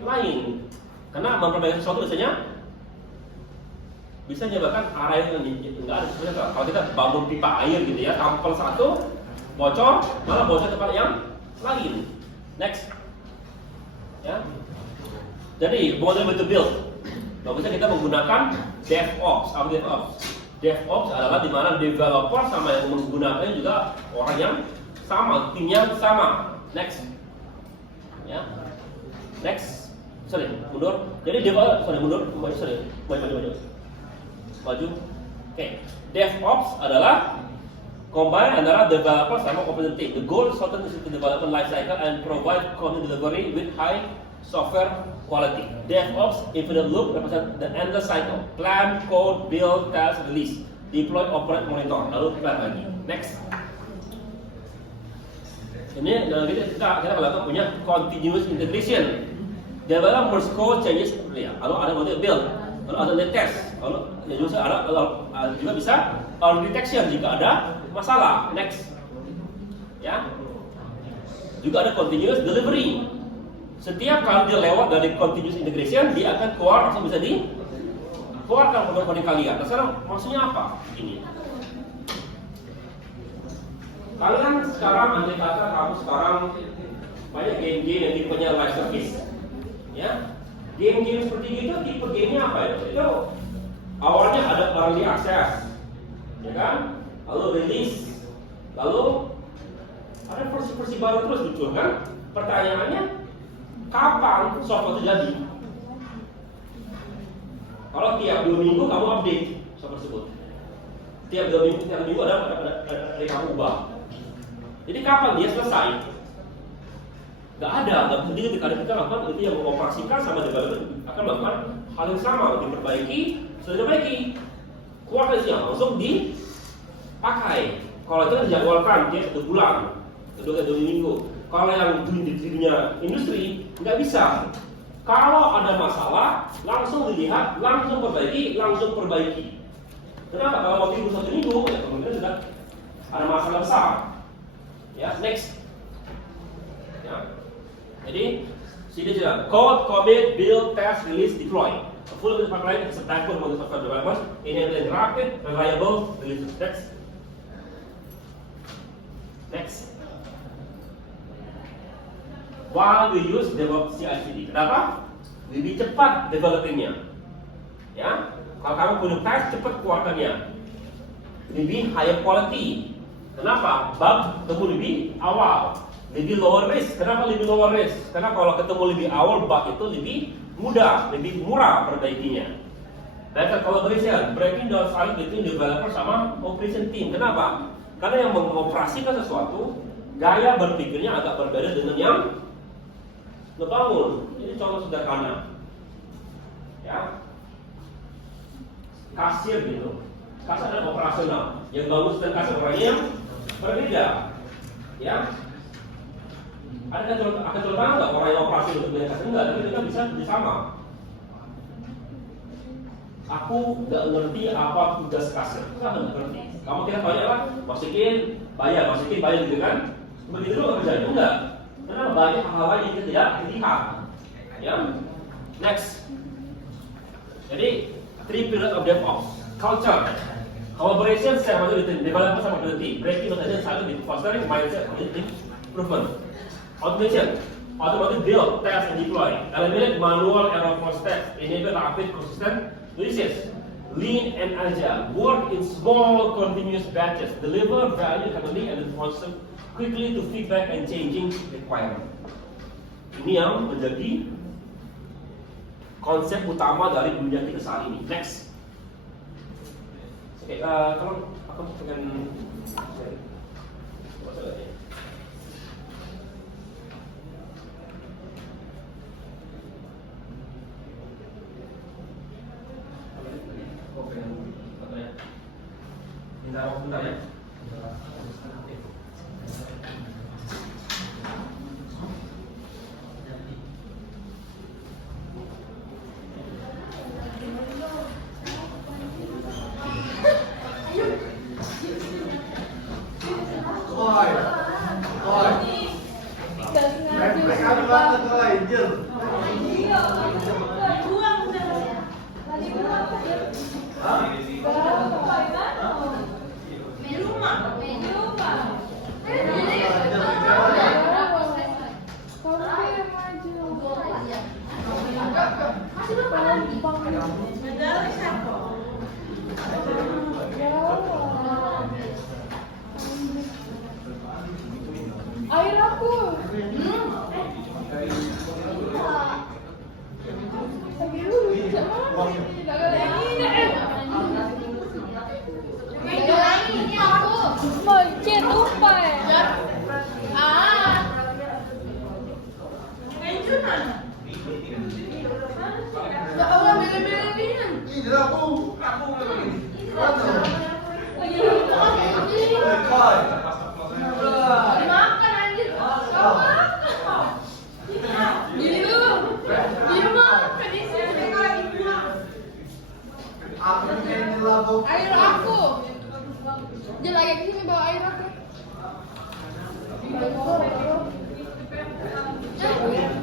lain. Karena memperbaiki sesuatu biasanya bisa menyebabkan area yang enggak ada sebenarnya. Kalau kita bangun pipa air gitu ya, sampel satu bocor, malah bocor tempat yang lain. Next, ya. Jadi model to build. Bagusnya kita menggunakan DevOps. Apa DevOps? DevOps adalah di mana developer sama yang menggunakannya juga orang yang sama, timnya sama. Next, ya. Next, mundur. Jadi mundur. Maju. Oke. DevOps adalah combine antara developer sama operating team. The goal is shorten the development life cycle and provide content delivery with high software quality. DevOps infinite loop represent the endless cycle. Plan, code, build, test, release, deploy, operate, monitor. Lalu plan lagi. Next. Ini dalam kita melakukan punya continuous integration. Developers code changes ya. Lalu ada model build, lalu ada test, lalu ya juga juga bisa early detection jika ada masalah. Next, ya. Juga ada continuous delivery. Setiap kali dia lewat dari continuous integration, dia akan keluar langsung bisa dikeluarkan program kalian. Nah, sekarang maksudnya apa? Ini. Kalian sekarang andai kata kamu sekarang banyak game-game yang tipenya live service, ya. Game-game seperti itu tipe gamenya apa ya? Itu awalnya ada early access, ya kan? Lalu rilis, lalu ada versi-versi baru terus muncul kan? Pertanyaannya, kapan software itu jadi? Kalau tiap 2 minggu kamu update software tersebut, tiap 2 minggu ada kamu ubah. Jadi kapan dia selesai? Gak ada berhenti ketika kita lakukan itu yang mengoperasikan sama developer akan melakukan hal yang sama, diperbaiki, sudah diperbaiki, kualitasnya langsung dipakai. Kalau itu dijadwalkan dia 1 bulan, 2 minggu. Kalau yang di dunia industri nggak bisa. Kalau ada masalah langsung dilihat, langsung perbaiki. Kenapa? Kalau mau tunggu 1 minggu, ya kemungkinan sudah ada masalah besar. Ya, next. Ya. Jadi, sini sudah code, commit, build, test, release, deploy. A full pipeline is a platform for the software development, enabling rapid, reliable release. Next. Why we use DevOps CI/CD? Kenapa? Lebih cepat developingnya. Ya, kalau kamu punya test cepat keluarkannya. Lebih higher quality. Kenapa? Bug ketemu lebih awal. Lebih lower risk. Kenapa lebih lower risk? Karena kalau ketemu lebih awal, bug itu lebih mudah, lebih murah perbaikinya. Better collaboration, breaking down silence between developer sama operation team. Kenapa? Karena yang mengoperasikan sesuatu, gaya berpikirnya agak berbeda dengan yang ngebangun. Ini contoh sederhana. Ya, kasir gitu. Kasir adalah operasional. Yang bagus dan kasir orangnya yang berbeda. Ya. Ada contoh nggak orang yang operasi untuk punya kasir? Enggak, tapi kita bisa bersama. Aku nggak ngerti apa tugas kasir. Kita nggak ngerti. Kamu kira tanya lah, masukin bayar gitu kan? Begitu loh kerjanya enggak. Karena banyak hal-hal yang kita tidak lihat. Ya. Next. Jadi 3 pillars of DevOps. Culture, collaboration, stakeholder development sama community. Breaking down agenda satu di fostering mindset improvement. Automation, automatic build, test, and deploy. Eliminate manual error for steps. Enable rapid, consistent releases. Lean and agile. Work in small, continuous batches. Deliver value rapidly and responsive quickly to feedback and changing requirement. Ini yang menjadi konsep utama dari dunia kita saat ini. Next. Oke, tolong aku pengen minta waktu bentar ya. Air aku. Moncet tupai. Ya Allah, bela-bela ini. Ini aku. Dimakan anjir. Dia makan di sini. Air aku. Dia lagi ke sini bawa air aku. Thank you.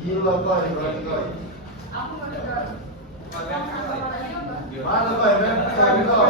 Gila kau, berarti kau. Mana kau, Ben? Cari kau.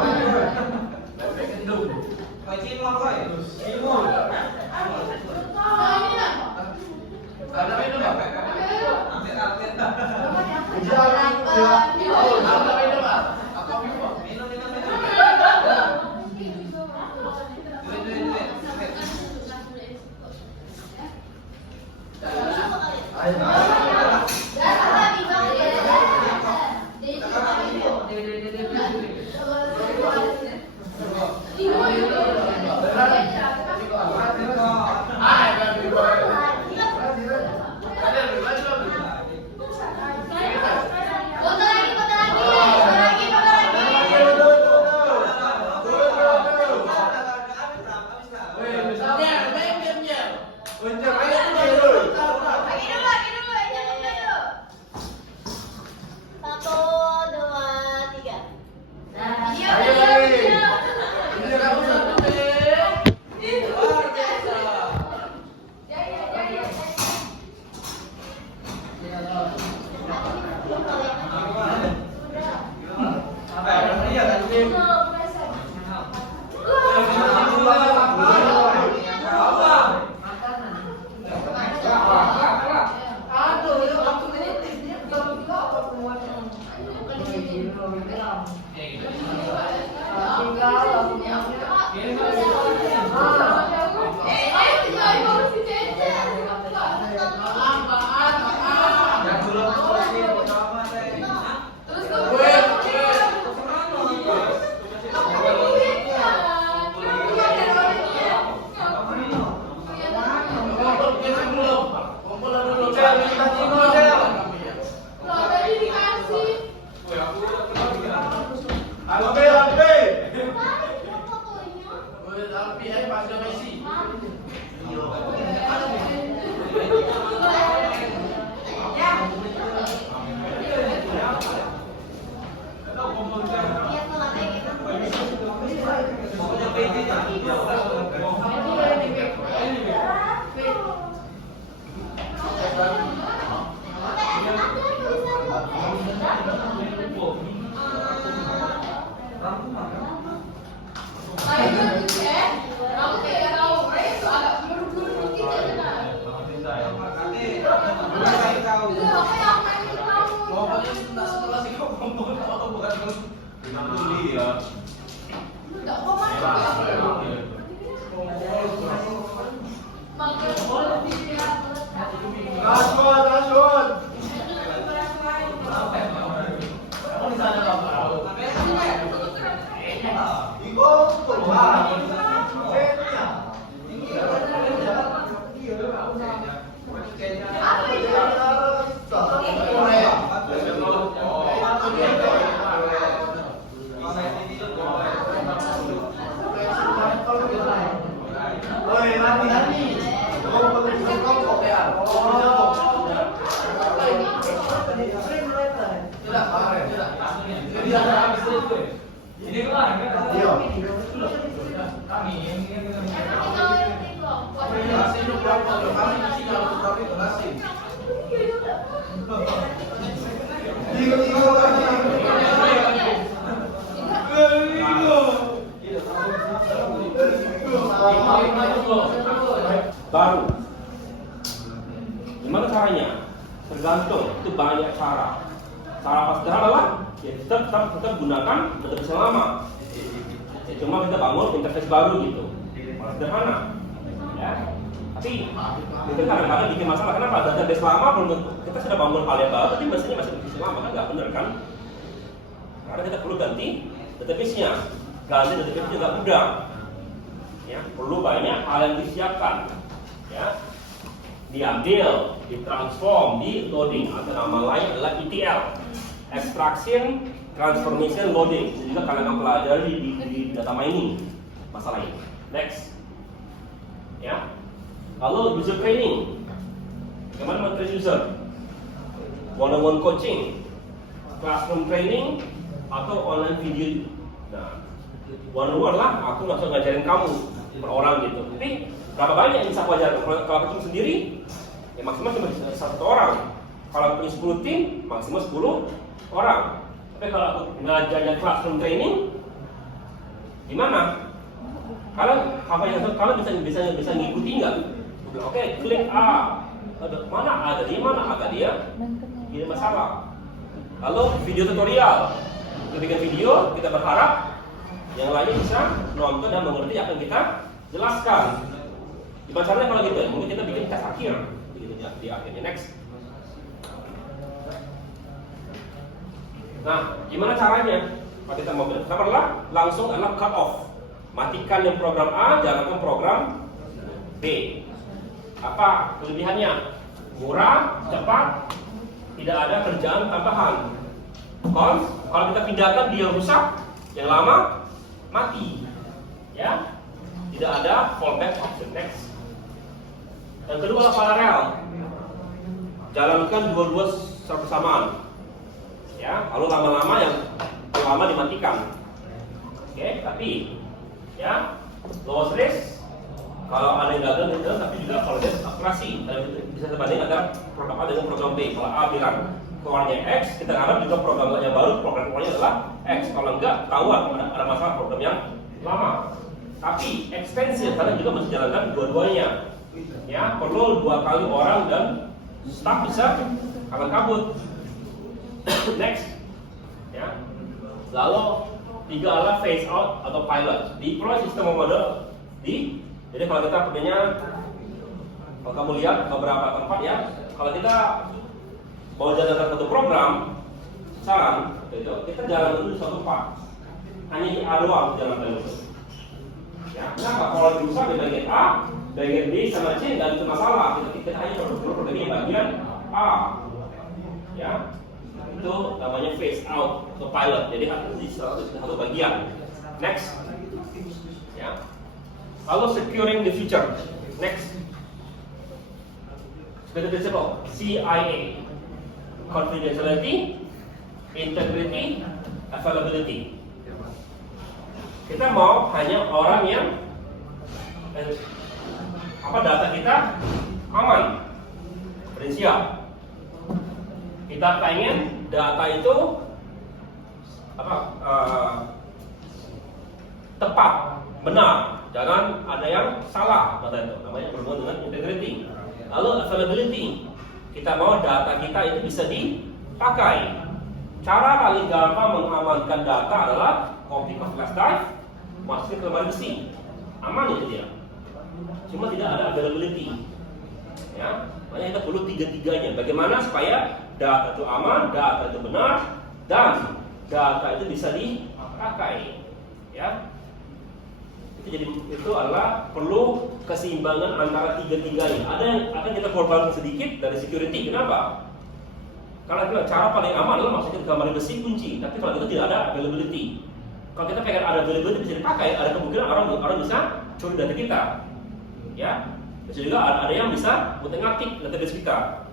이거 또 봐. Oi, Nani. Kamu perlu kok ya? Baru. Gimana caranya? Tergantung, itu banyak cara. Cara pas sederhana lah, ya tetap gunakan untuk bisa lama. Cuma kita bangun interface baru gitu. Pas sederhana. Ya. Tapi itu kadang-kadang bikin masalah. Kenapa? Database lama belum tentu. Kita sudah bangun hal yang baru, tapi mesinnya masih bisa lama kan nggak benar kan? Karena kita perlu ganti database-nya. Ganti database-nya nggak mudah. Ya, perlu banyak hal yang disiapkan. Ya, diambil, ditransform, di loading atau nama lain adalah ETL, extraction, transformation, loading. Ini juga kalian akan pelajari di data mining masalah ini. Next, ya. Lalu user training, bagaimana men-train user? One-on-one coaching, classroom training, atau online video. Nah, one-on-one lah, aku langsung ngajarin kamu per orang gitu. Tapi berapa banyak yang bisa aku ajarkan? Kalau aku cuma sendiri, ya maksimal cuma satu orang. Kalau aku punya 10 tim, maksimal 10 orang. Tapi kalau aku ngajarnya classroom training, gimana? Kalian bisa ngikuti nggak? Oke, klik A. Mana A tadi? Mana A tadi ya? Ini masalah. Lalu video tutorial. Kita bikin video, kita berharap yang lainnya bisa nonton dan mengerti apa yang kita jelaskan. Gimana caranya kalau gitu? Mungkin kita bikin tes akhir di akhirnya. Next. Nah, gimana caranya? Kalau kita mau pertama langsung adalah cut off. Matikan yang program A, jalankan program B. Apa kelebihannya? Murah, cepat, tidak ada kerjaan tambahan. Kalau kita pindahkan dia rusak, yang lama mati. Ya, tidak ada fallback option. Next. Yang kedua adalah paralel. Jalankan dua-dua secara bersamaan. Ya, lalu lama-lama yang lama dimatikan. Oke, tapi ya, low risk. Kalau ada yang gagal, tapi juga kalau dia akurasi, bisa terbanding antara program A dengan program B. Kalau A bilang keluarnya X, kita harap juga program yang baru, program keluarnya adalah X. Kalau enggak, tahuan ada masalah program yang lama. Tapi ekstensif, karena juga mesti jalankan dua-duanya. Ya, perlu 2 kali orang dan staff bisa akan kabut. Next, ya. Lalu 3 adalah phase out atau pilot. Deploy sistem model jadi kalau kita punya, kalau kamu lihat beberapa tempat ya, kalau kita mau jalankan satu program, saran, kita jalan dulu satu part, hanya di A doang jalan dulu. Ya, kenapa? Kalau dirusak di bagian A, bagian B sama C nggak ada masalah. Kita hanya produk ini bagian A. Ya, itu namanya phase out atau pilot. Jadi harus di satu bagian. Next, ya. Lalu securing the future. Next, sebagai principle CIA, confidentiality, integrity, availability. Kita mau hanya orang yang data kita aman, prinsip. Kita pengen data itu tepat, benar. Jangan ada yang salah data itu, namanya berhubungan dengan integrity. Lalu availability, kita mau data kita itu bisa dipakai. Cara paling gampang mengamankan data adalah copy ke flash drive, masukin ke lemari besi, aman itu dia. Cuma tidak ada availability. Ya, makanya kita perlu tiga-tiganya. Bagaimana supaya data itu aman, data itu benar, dan data itu bisa dipakai. Ya, itu adalah perlu keseimbangan antara tiga-tiganya. Ada yang akan kita korbankan sedikit dari security. Kenapa? Karena cara paling aman adalah maksudnya gambar besi kunci. Tapi kalau itu tidak ada availability. Kalau kita pengen ada availability bisa dipakai, ada kemungkinan orang bisa curi data kita. Ya, bisa juga ada yang bisa ngutak-ngatik database kita.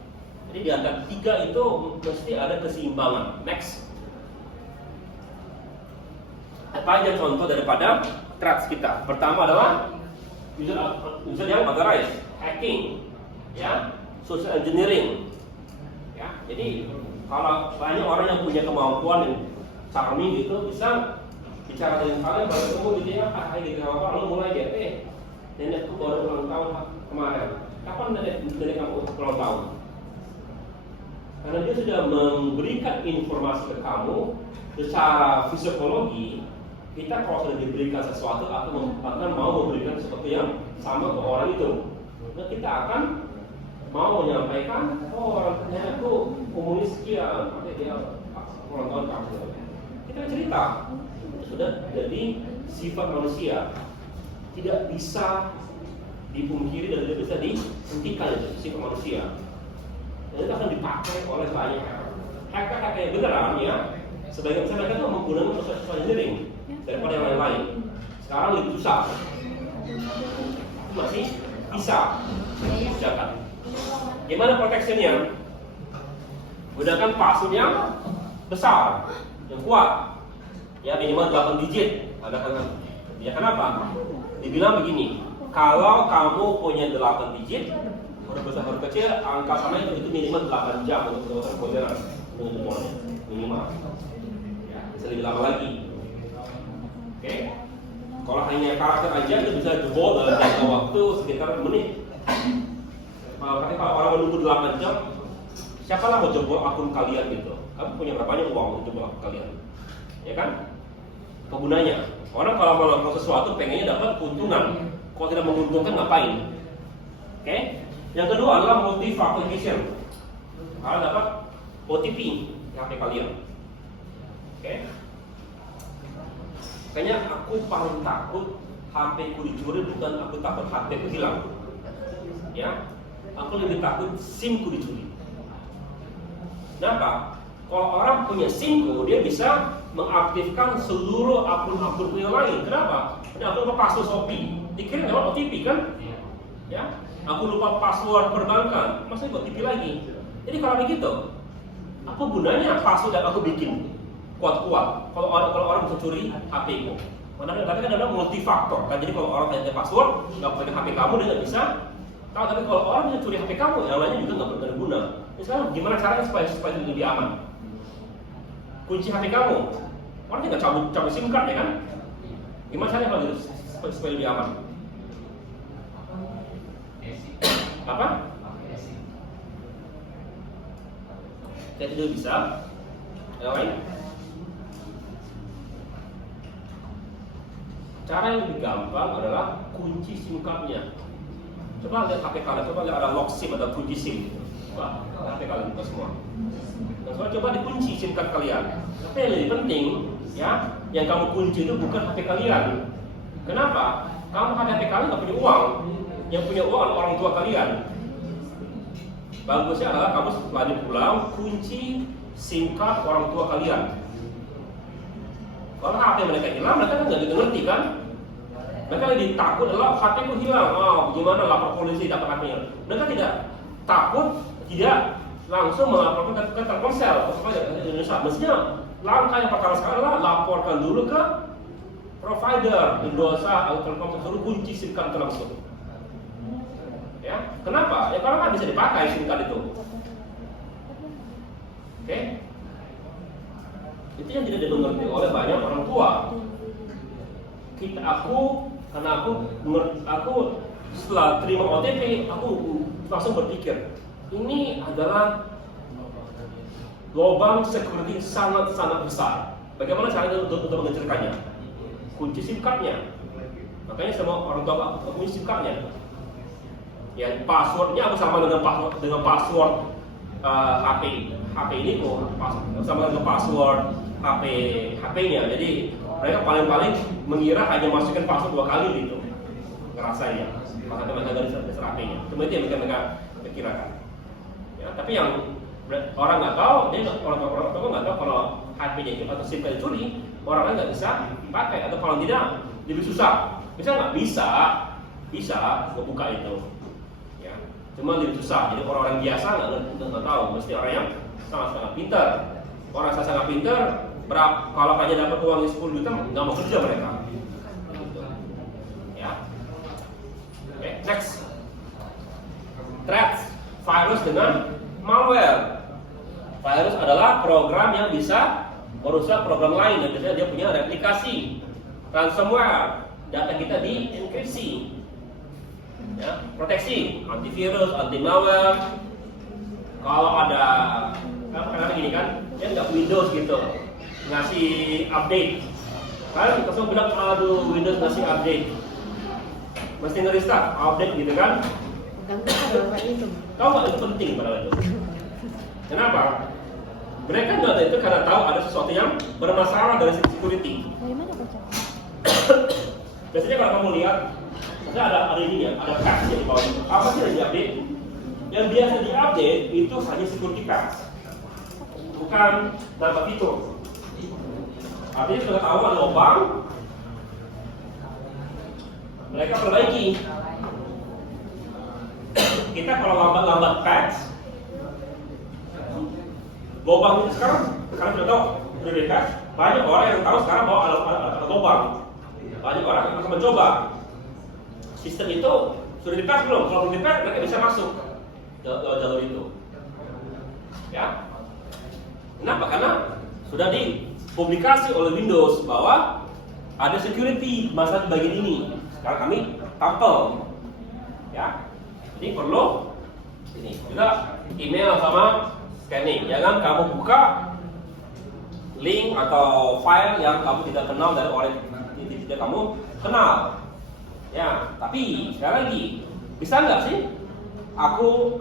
Jadi di antara tiga itu mesti ada keseimbangan. Next. Apa aja contoh daripada threats kita? Pertama adalah user yang authorized, hacking, ya, social engineering. Ya, jadi kalau banyak orang yang punya kemampuan yang charming gitu bisa bicara dengan kalian baru ketemu gitu ya, gitu apa, lalu mulai dia, nenekku baru ulang tahun kemarin. Kapan nenek kamu ulang tahun? Karena dia sudah memberikan informasi ke kamu secara psikologi. Kita kalau sudah diberikan sesuatu akan mau memberikan sesuatu yang sama ke orang itu. Nah, kita akan mau menyampaikan, oh orang ternyata itu komunis sekian, makanya dia ulang tahun kamu. Kita cerita, itu sudah jadi sifat manusia, tidak bisa dipungkiri dan tidak bisa dihentikan itu sifat manusia. Dan itu akan dipakai oleh banyak hacker yang beneran ya. Sebagian besar mereka itu menggunakan social engineering daripada yang lain-lain. Sekarang lebih susah, masih bisa dikerjakan. Gimana protectionnya? Gunakan password yang besar, yang kuat, ya minimal 8 digit. Ya kenapa? Dibilang begini, kalau kamu punya 8 digit, huruf besar huruf kecil, angka sama itu minimal 8 jam untuk mendapatkan koderan minimal. Ya, bisa lebih lama lagi. Oke, kalau hanya karakter aja itu bisa jebol dalam jangka waktu sekitar menit. Kalau orang menunggu 8 jam, siapa lah mau jebol akun kalian gitu? Kamu punya berapa banyak uang untuk jebol akun kalian? Ya kan? Kegunanya, orang kalau melakukan sesuatu pengennya dapat keuntungan. Kalau tidak menguntungkan ngapain? Oke? Yang kedua adalah multi-factor authentication. Kalian dapat OTP di HP kalian. Oke? Makanya aku paling takut HP ku dicuri, bukan aku takut HP ku hilang. Ya, aku lebih takut SIM ku dicuri. Kenapa? Kalau orang punya SIM ku, dia bisa mengaktifkan seluruh akun-akun yang lain. Kenapa? Karena aku lupa password Shopee, dikirim lewat OTP kan? Ya, aku lupa password perbankan, masa OTP lagi. Jadi kalau begitu, apa gunanya password yang aku bikin kuat-kuat kalau orang bisa curi HP ku? Padahal kan ada multifaktor kan, jadi kalau orang tanya password nggak pakai HP kamu dia nggak bisa tahu, tapi kalau orang bisa curi HP kamu yang lainnya juga nggak berguna. Jadi sekarang gimana caranya supaya lebih aman? Kunci HP kamu, orang tinggal cabut SIM card ya kan? Gimana caranya kalau gitu supaya lebih aman? Apa? Saya tidak bisa. Yang lain? Cara yang lebih gampang adalah kunci SIM card-nya. Coba lihat HP kalian, coba lihat ada lock SIM atau kunci SIM. Coba HP kalian buka semua. Nah, coba dikunci SIM card kalian. Tapi yang lebih penting, ya, yang kamu kunci itu bukan HP kalian. Kenapa? Kamu kan HP kalian nggak punya uang. Yang punya uang adalah orang tua kalian. Bagusnya adalah kamu setelah pulang kunci SIM card orang tua kalian. Kalau HP mereka hilang, mereka kan nggak ngerti kan? Mereka lebih takut adalah HP ku hilang. Oh, gimana lapor polisi dapat HP-nya? Mereka tidak takut, tidak langsung melaporkan ke Telkomsel atau Indonesia. Mestinya langkah yang pertama sekali adalah laporkan dulu ke provider Indosat atau Telkomsel, suruh kunci SIM card itu langsung. Ya, kenapa? Ya karena kan bisa dipakai SIM card itu. Oke? Itu yang tidak dimengerti oleh banyak orang tua. Karena aku setelah terima OTP, aku langsung berpikir, ini adalah lubang security sangat-sangat besar. Bagaimana caranya untuk mengecilkannya? Kunci SIM card-nya. Makanya semua orang tua aku kunci SIM card-nya. Ya, passwordnya aku sama dengan password HP ini kok sama dengan password HP-nya. Jadi mereka paling-paling mengira hanya masukkan password 2 kali gitu, ngerasanya, makanya mereka dari serapinya. Cuma itu yang mereka pikirkan. Ya, tapi yang orang nggak tahu, orang nggak tahu kalau HP-nya itu atau SIM card dicuri, orang lain nggak bisa dipakai, atau kalau tidak lebih susah. Bisa nggak? Bisa buka itu. Ya, cuma lebih susah. Jadi orang-orang biasa nggak tahu, mesti orang yang sangat-sangat pintar. Orang sangat pintar, kalau hanya dapat uang 10 juta, nggak mau kerja mereka. Gitu. Ya. Oke, next. Threats, virus dengan malware. Virus adalah program yang bisa merusak program lain, dan biasanya dia punya replikasi. Ransomware, data kita dienkripsi. Ya, proteksi, antivirus, anti malware. Kalau ada kadang-kadang gini kan, dia nggak Windows gitu, ngasih update. Kan langsung bilang, aduh Windows ngasih update, mesti nge-restart, update gitu kan. Tahu nggak itu penting padahal itu? Kenapa? Mereka nggak ada itu karena tahu ada sesuatu yang bermasalah dari sisi security. Biasanya kalau kamu lihat, ada ini ya, ada patch di bawah itu. Apa sih yang diupdate? Yang biasa diupdate itu hanya security patch, bukan nama fitur. Artinya sudah tahu ada lubang, mereka perbaiki. Kita kalau lambat-lambat patch, lubang sekarang sudah tahu, sudah di patch. Banyak orang yang tahu sekarang bahwa ada lubang. Banyak orang yang akan mencoba. Sistem itu sudah di patch belum? Kalau belum di patch, mereka bisa masuk jalur itu. Ya. Kenapa? Karena sudah dipublikasi oleh Windows bahwa ada security masalah di bagian ini. Sekarang kami tampil. Ya. Jadi perlu ini juga email sama scanning. Jangan kamu buka link atau file yang kamu tidak kenal dari orang yang tidak kamu kenal. Ya, tapi sekali lagi, bisa nggak sih aku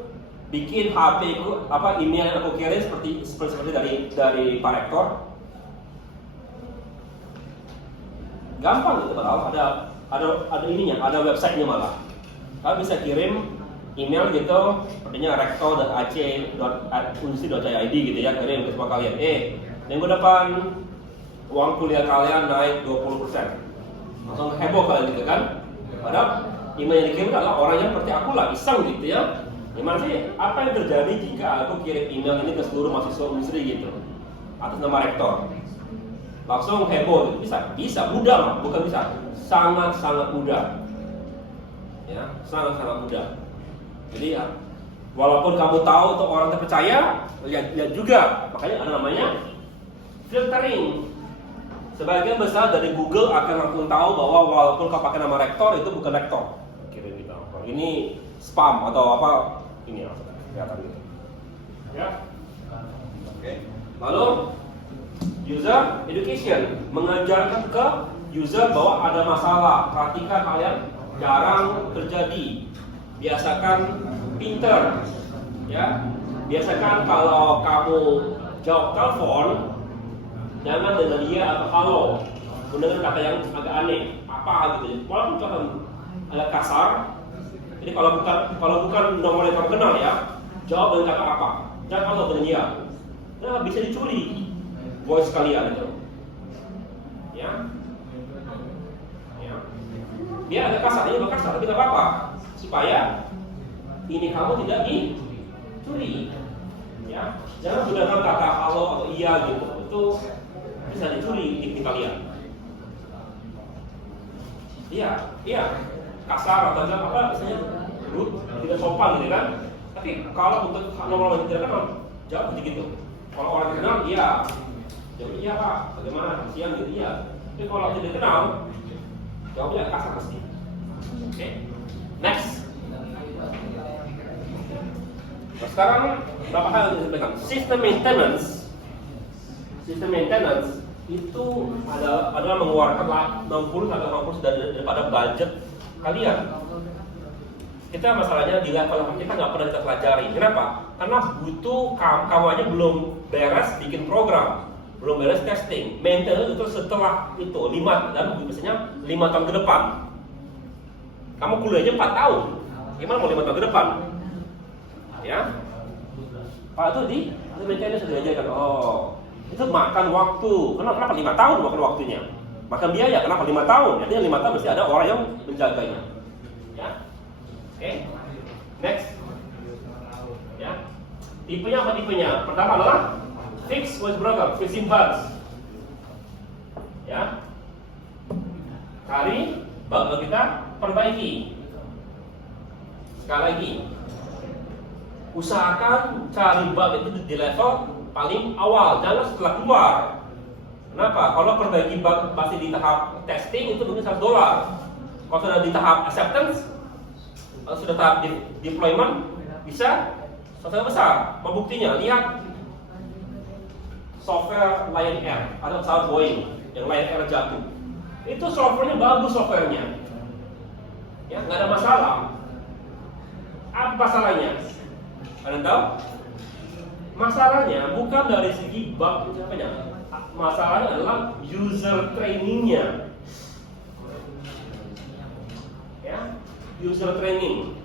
bikin HP ku, email yang aku kirim seperti dari Pak Rektor? Gampang gitu, padahal ada ininya, ada websitenya malah. Kalian bisa kirim email gitu, sepertinya rektor.ac.unsi.id gitu ya, kirim ke semua kalian. Minggu depan uang kuliah kalian naik 20%. Langsung heboh kalian gitu kan? Padahal email yang dikirim adalah orang yang seperti aku lah, iseng gitu ya. Gimana sih? Apa yang terjadi jika aku kirim email ini ke seluruh mahasiswa Unsri gitu, atas nama rektor? Langsung heboh gitu. Bisa, mudah mah, bukan bisa, sangat mudah. Ya, sangat mudah. Jadi ya, walaupun kamu tahu tuh orang terpercaya, lihat juga. Makanya ada namanya filtering. Sebagian besar dari Google akan langsung tahu bahwa walaupun kau pakai nama rektor, itu bukan rektor. Kirim gitu. Ini spam atau apa? Ini ya, kelihatan gitu. Ya. Oke. Lalu user education, mengajarkan ke user bahwa ada masalah. Perhatikan hal yang jarang terjadi. Biasakan pinter. Ya. Biasakan kalau kamu jawab telepon, jangan dengan dia atau halo, menggunakan kata yang agak aneh, apa gitu. Walaupun itu agak kasar. Jadi kalau bukan nomor yang kamu kenal ya, jawab dengan kata apa. Jangan halo dengan dia. Nah, bisa dicuri voice kalian itu. Ya. Dia agak kasar, ini agak kasar, tapi nggak apa-apa. Supaya ini kamu tidak dicuri. Ya. Jangan gunakan kata halo atau iya gitu. Itu bisa dicuri di kalian. Iya, kasar atau apa misalnya rude, tidak sopan gitu kan. Tapi kalau untuk nomor yang tidak kenal, jawab begitu. Kalau orang kenal, iya. Jawab iya Pak, bagaimana? Siang gitu iya. Tapi kalau tidak kenal, jawabnya kasar pasti. Oke. Next. Nah, sekarang berapa hal yang disampaikan? System maintenance itu adalah mengeluarkan 60-80% daripada budget kalian. Kita masalahnya di level kita nggak pernah kita pelajari. Kenapa? Karena butuh kamu aja belum beres bikin program. belum beres testing. Maintenance itu setelah itu 5 dan biasanya 5 tahun ke depan. Kamu kuliahnya 4 tahun, gimana mau 5 tahun ke depan? Ya, Pak itu di maintenance sudah diajarkan. Oh, itu makan waktu. Kenapa 5 tahun makan waktunya? Makan biaya. Kenapa 5 tahun? Artinya 5 tahun mesti ada orang yang menjaganya. Ya, oke. Next. Ya, tipenya apa tipenya? Pertama adalah fix was broken, fixing bugs. Ya, cari bug lalu kita perbaiki. Sekali lagi, usahakan cari bug itu di level paling awal, jangan setelah keluar. Kenapa? Kalau perbaiki bug masih di tahap testing itu mungkin $100. Kalau sudah di tahap acceptance, kalau sudah tahap deployment, bisa selesai besar. Pembuktinya, lihat software Lion Air, ada pesawat Boeing yang Lion Air jatuh. Itu softwarenya bagus softwarenya, ya nggak ada masalah. Apa masalahnya? Kalian tahu? Masalahnya bukan dari segi bug ucapannya. Masalahnya adalah user trainingnya. Ya, user training.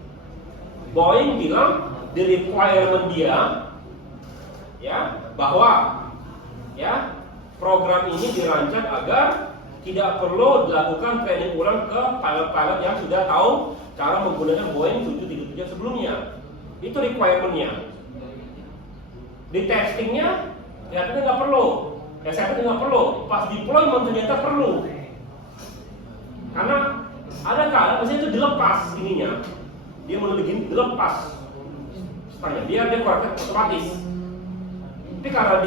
Boeing bilang di requirement dia, ya, bahwa ya program ini dirancang agar tidak perlu dilakukan training ulang ke pilot-pilot yang sudah tahu cara menggunakan Boeing 737 sebelumnya. Itu requirement-nya. Di testingnya ternyata nggak perlu, SFT nggak perlu. Pas deployment ternyata perlu. Karena ada kala misalnya itu dilepas ininya, dia mau begini dilepas, supaya biar dia keluarkan otomatis. Tapi karena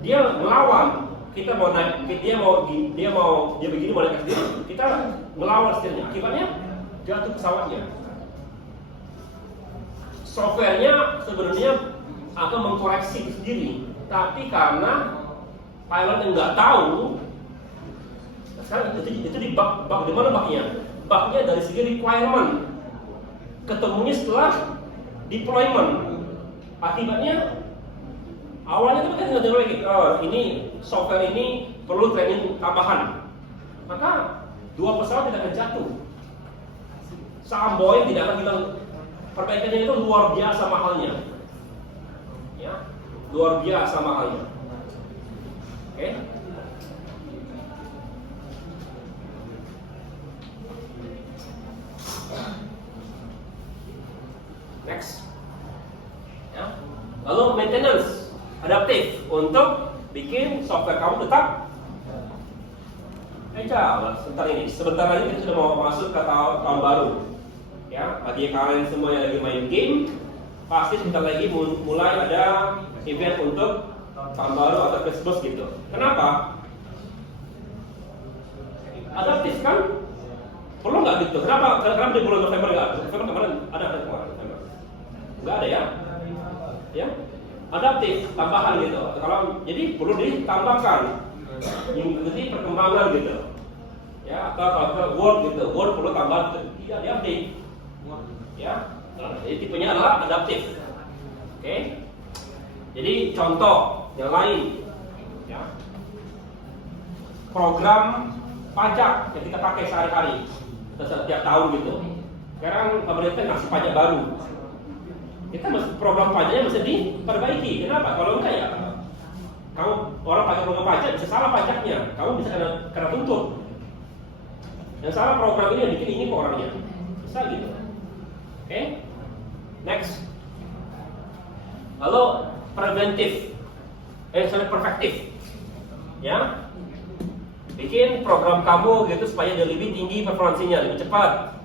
dia melawan, kita mau naik, dia begini mau naik sendiri, kita melawan setirnya. Akibatnya jatuh pesawatnya. Softwarenya sebenarnya akan mengkoreksi sendiri, tapi karena pilot yang nggak tahu, sekarang itu di bug di mana bugnya? Bugnya dari segi requirement, ketemunya setelah deployment. Akibatnya awalnya kan nggak tahu lagi, oh ini software ini perlu training tambahan, maka 2 pesawat tidak akan jatuh. Saham Boeing tidak akan bilang perbaikannya itu luar biasa mahalnya, ya, luar biasa mahalnya. Oke. Next. Ya. Lalu maintenance adaptif untuk bikin software kamu tetap agile. Sebentar lagi kita sudah mau masuk ke tahun baru. Ya, bagi kalian semua yang lagi main game, pasti sebentar lagi mulai ada event untuk tahun baru atau Christmas gitu. Kenapa? Adaptif kan? Perlu nggak gitu? Kenapa di bulan November nggak? November kemarin ada November? Nggak ada ya? Ya? Adaptif, tambahan gitu. Kalau jadi perlu ditambahkan, mengikuti perkembangan gitu. Ya, atau kalau Word gitu, Word perlu tambah tidak diupdate. Ya, jadi tipenya adalah adaptif. Oke. Jadi contoh yang lain, ya, program pajak yang kita pakai sehari-hari setiap tahun gitu. Sekarang pemerintah ngasih pajak baru, kita mesti program pajaknya mesti diperbaiki. Kenapa? Kalau enggak ya, kamu orang pakai program pajak bisa salah pajaknya, kamu bisa kena tuntut. Yang salah program ini yang bikin ini kok orangnya, bisa gitu. Oke, next. Lalu preventif, perfektif, ya. Bikin program kamu gitu supaya dia lebih tinggi performansinya, lebih cepat,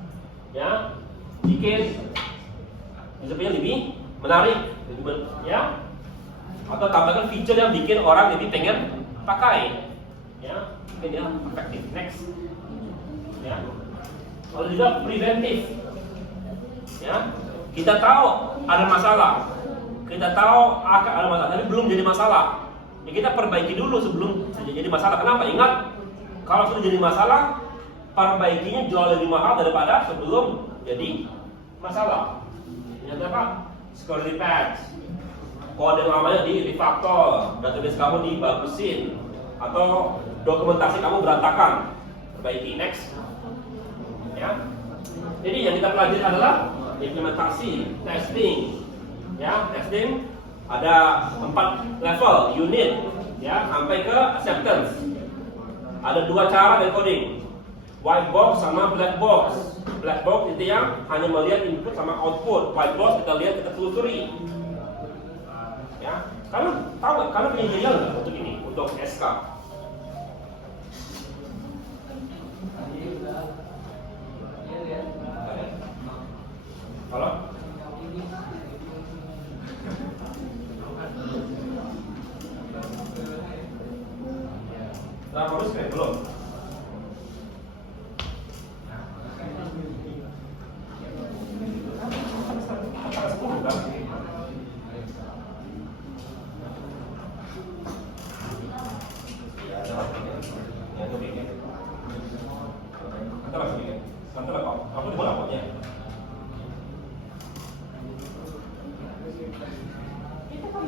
ya. Bikin supaya lebih menarik, ya. Atau tambahkan feature yang bikin orang lebih pengen pakai, ya. Bikin dia perfektif. Next, ya. Lalu juga preventif. Ya, kita tahu ada masalah, kita tahu akan ada masalah, tapi belum jadi masalah. Ya kita perbaiki dulu sebelum jadi masalah. Kenapa? Ingat, kalau sudah jadi masalah, perbaikinya jauh lebih mahal daripada sebelum jadi masalah. Ingat apa? Security patch, kode lamanya di refactor, database kamu dibagusin, atau dokumentasi kamu berantakan, perbaiki. Next. Ya. Jadi yang kita pelajari adalah implementasi, testing. Ya, testing ada 4 level, unit, ya, sampai ke acceptance. Ada 2 cara decoding, white box sama black box. Black box itu yang hanya melihat input sama output. White box kita lihat, kita telusuri. Ya, kalian tahu nggak? Kalian punya jadian nggak untuk ini, untuk SK? Halo? Nah, harus kayak belum?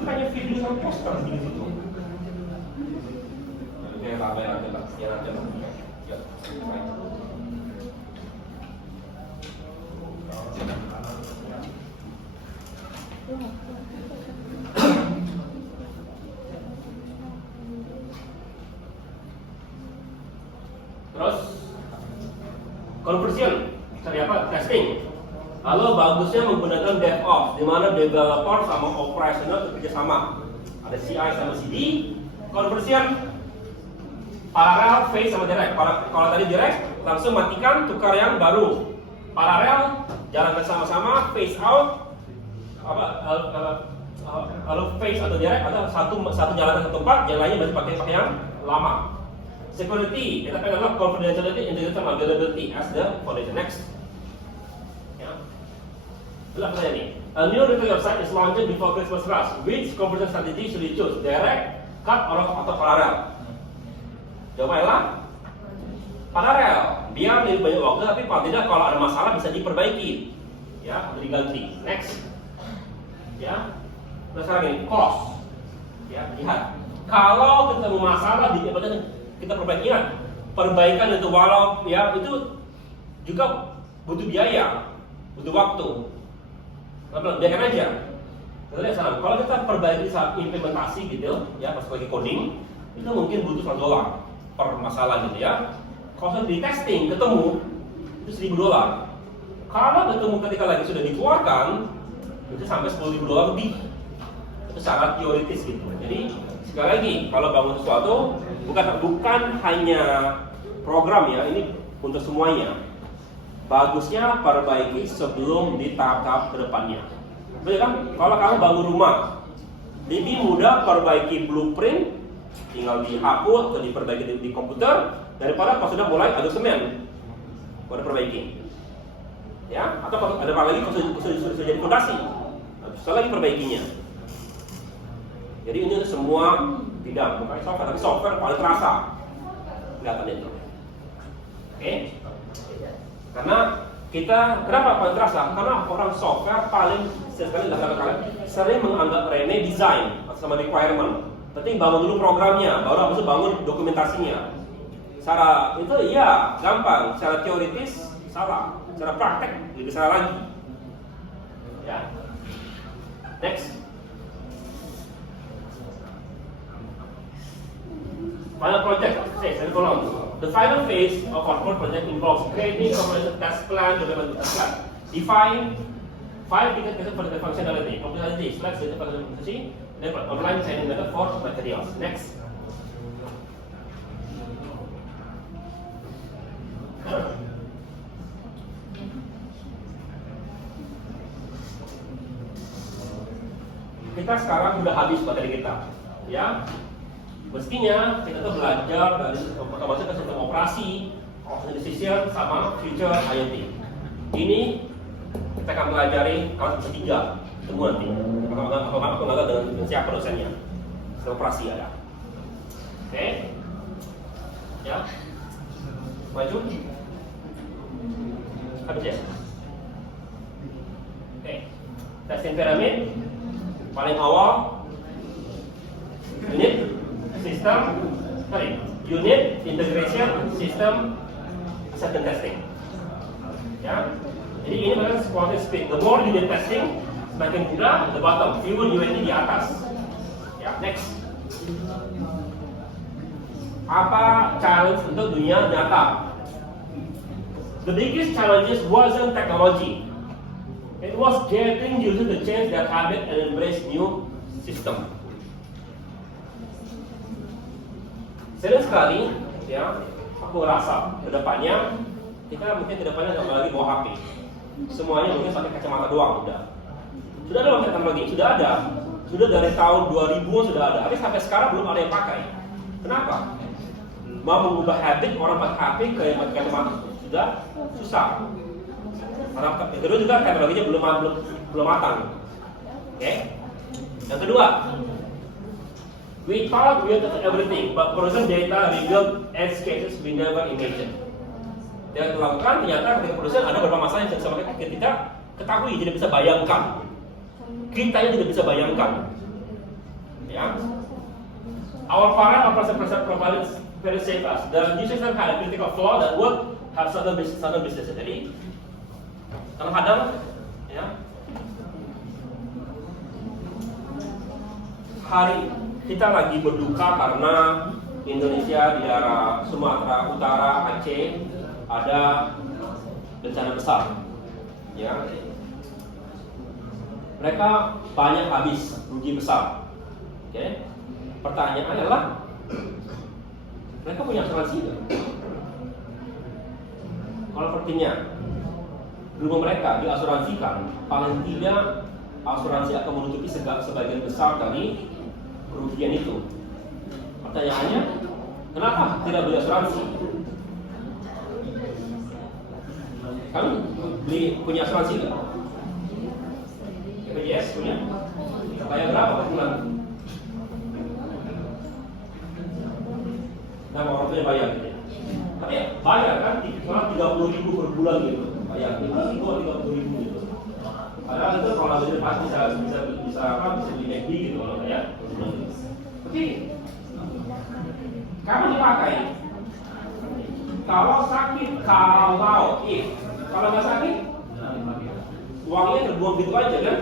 Hanya video sama poster di situ. Oke, ramai aja lah, ya aja lah. Ya. Terus conversion, ternyata testing. Lalu bagusnya menggunakan DevOps, di mana developer sama operasional bekerja sama. Ada CI sama CD. Conversion parallel, phase sama direct. Kalau tadi direct, langsung matikan, tukar yang baru. Parallel, jalankan sama-sama, phase out, lalu phase atau direct, atau satu jalan ke tempat, yang lainnya masih pakai yang lama. Security, kita akan adalah confidentiality, integrity, and availability as the foundation. Next. Lihat ini. A new retail website is launched before Christmas rush. Which conversion strategy should you choose? Direct, cut, atau parallel? Jawabannya parallel. Biar lebih banyak waktu, tapi paling tidak kalau ada masalah bisa diperbaiki, ya, atau diganti. Next. Ya. Nah sekarang ini cost. Ya, lihat. Kalau ketemu masalah kita perbaiki, perbaikan itu walau ya itu juga butuh biaya, butuh waktu. Biarkan aja. Kita lihat sekarang, kalau kita perbaiki saat implementasi gitu, ya pas lagi coding, itu mungkin butuh $100 per masalah gitu ya. Kalau di testing ketemu, itu $1.000. Kalau ketemu ketika lagi sudah dikeluarkan, itu sampai $10.000 lebih. Itu secara teoritis gitu. Jadi sekali lagi, kalau bangun sesuatu, bukan hanya program ya, ini untuk semuanya. Bagusnya perbaiki sebelum di tahap-tahap kedepannya. Betul kan? Kalau kamu bangun rumah, lebih mudah perbaiki blueprint, tinggal dihapus atau diperbaiki di komputer, daripada kalau sudah mulai aduk semen, baru perbaiki. Ya? Atau ada apa lagi kalau sudah jadi fondasi, susah lagi perbaikinya. Jadi ini semua bidang, bukan software, tapi software paling terasa kelihatan itu. Oke? Karena kenapa paling terasa? Karena orang software paling sering menganggap remeh desain sama requirement. Penting bangun dulu programnya, baru habis itu bangun dokumentasinya. Cara itu iya gampang, secara teoritis salah, secara praktek lebih salah lagi. Ya. Next. Final project, saya kolom. The final phase of our project involves creating comprehensive test plan, development test plan, define 5 different methods for the functionality, functionality, select data functionality, then online training method for materials. Next. Kita sekarang sudah habis materi kita, ya. Mestinya kita tuh belajar dari otomatis ke sistem operasi, operational decision, sama future IoT. Ini kita akan pelajari kelas ketiga, tunggu nanti. Aku nggak dengan siapa dosennya. Sistem operasi ada. Oke, ya, maju. Habis ya. Oke, testing piramid paling awal unit integration system acceptance testing. Ya, jadi ini adalah quality speed. The more unit testing, semakin mudah the bottom, fewer UAT di atas. Ya, next. Apa challenge untuk dunia nyata? The biggest challenges wasn't technology. It was getting users to change their habit and embrace new system. Sering sekali, ya, aku rasa kedepannya kita mungkin kedepannya nggak lagi bawa HP. Semuanya mungkin pakai kacamata doang udah. Sudah ada teknologi, sudah ada. Sudah dari tahun 2000 sudah ada. Tapi sampai sekarang belum ada yang pakai. Kenapa? Mau mengubah habit orang pakai HP ke yang pakai kacamata sudah susah. Karena yang kedua juga teknologinya belum matang. Oke? Yang kedua, we thought we had everything, but production data revealed edge cases we never imagined. Yang dilakukan ternyata ketika production ada beberapa masalah yang kita ketahui, tidak bisa bayangkan. Kita yang tidak bisa bayangkan. Ya. Our file operation profiles very safe us. The new system had a critical flaw that would have certain business. Jadi kadang-kadang, ya, hari kita lagi berduka karena Indonesia di daerah Sumatera Utara, Aceh ada bencana besar. Ya, mereka banyak habis, rugi besar. Oke, pertanyaannya adalah mereka punya asuransi nggak? Kalau sepertinya rumah mereka diasuransikan, paling tidak asuransi akan menutupi sebagian besar dari kerugian itu. Pertanyaannya, kenapa tidak beli asuransi? Kamu punya asuransi nggak? BPJS punya? Bayar berapa per bulan? Nama orang tuanya bayar gitu ya. Tapi ya, bayar kan, cuma 30.000 per bulan gitu. Bayar 30.000 gitu. Padahal itu kalau beli pasti bisa beli McD gitu kalau ya. Tapi kamu dipakai. Kalau sakit, kalau nggak sakit, uangnya terbuang gitu aja kan?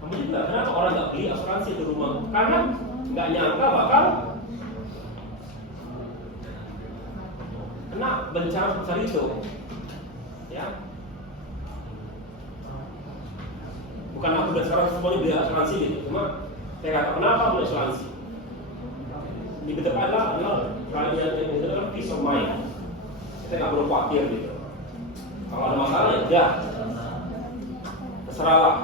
Kamu juga kenapa orang nggak beli asuransi di rumah? Karena nggak nyangka bakal kena bencana besar itu, ya. Bukan aku dan sekarang semuanya beli asuransi gitu, cuma saya kata kenapa beli asuransi? Di depan adalah kalian yang itu adalah peace of mind. Kita nggak perlu khawatir gitu. Kalau ada masalah ya udah, terserahlah.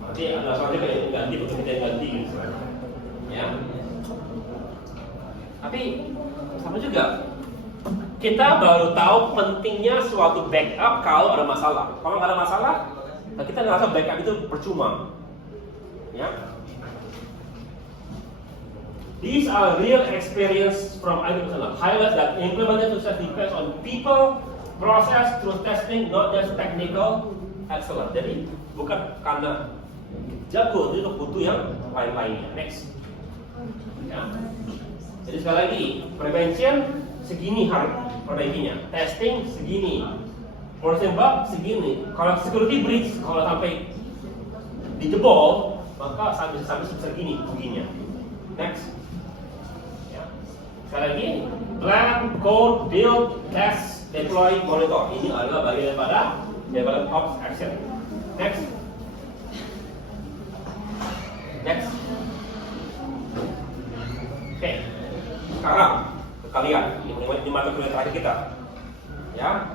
Nanti ada asuransi kayak ganti, betul kita ganti gitu, ya. Tapi sama juga. Kita baru tahu pentingnya suatu backup kalau ada masalah. Kalau nggak ada masalah, kita ngerasa backup itu percuma. Ya. These are real experience from IT personnel. Highlights that implemented success depends on people, process, through testing, not just technical excellence. Jadi bukan karena jago, itu butuh yang lain-lainnya. Next. Ya. Jadi sekali lagi, prevention segini harus perbaikinya, testing segini, production bug segini. Kalau security breach, kalau sampai dijebol, maka sampai segini begininya. Next, ya. Sekali lagi, plan, code, build, test, deploy, monitor. Ini adalah bagian daripada develop ops action. Next, next. Oke, sekarang kalian di mata kuliah terakhir kita, ya.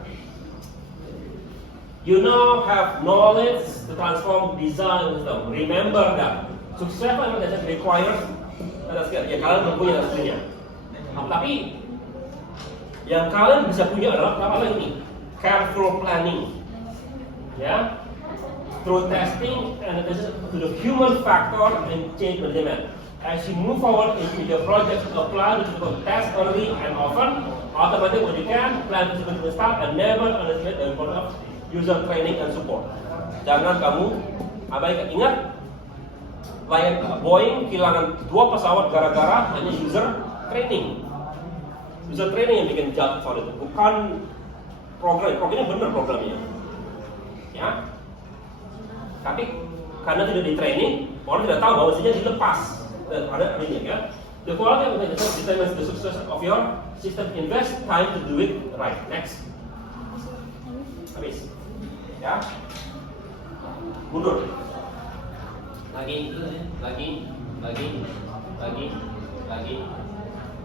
You now have knowledge to transform design system. Remember that successful implementation requires skill. Ya kalian belum punya aslinya. Tapi yang kalian bisa punya adalah apa ini? Careful planning, ya. Through testing and attention to the human factor and change management. As you move forward into your project, apply to test early and often, automatically when you can, plan to start and never underestimate the importance of user training and support. Jangan kamu abaikan. Ingat, Boeing kehilangan 2 pesawat gara-gara hanya user training. User training yang bikin jatuh soal itu, bukan programnya benar programnya. Ya. Tapi karena tidak di training, orang tidak tahu bahwa saja dilepas. Ada ini ya. The quality of the system determines the success of your system. Invest time to do it right. Next. Habis. Ya. Mundur. Lagi.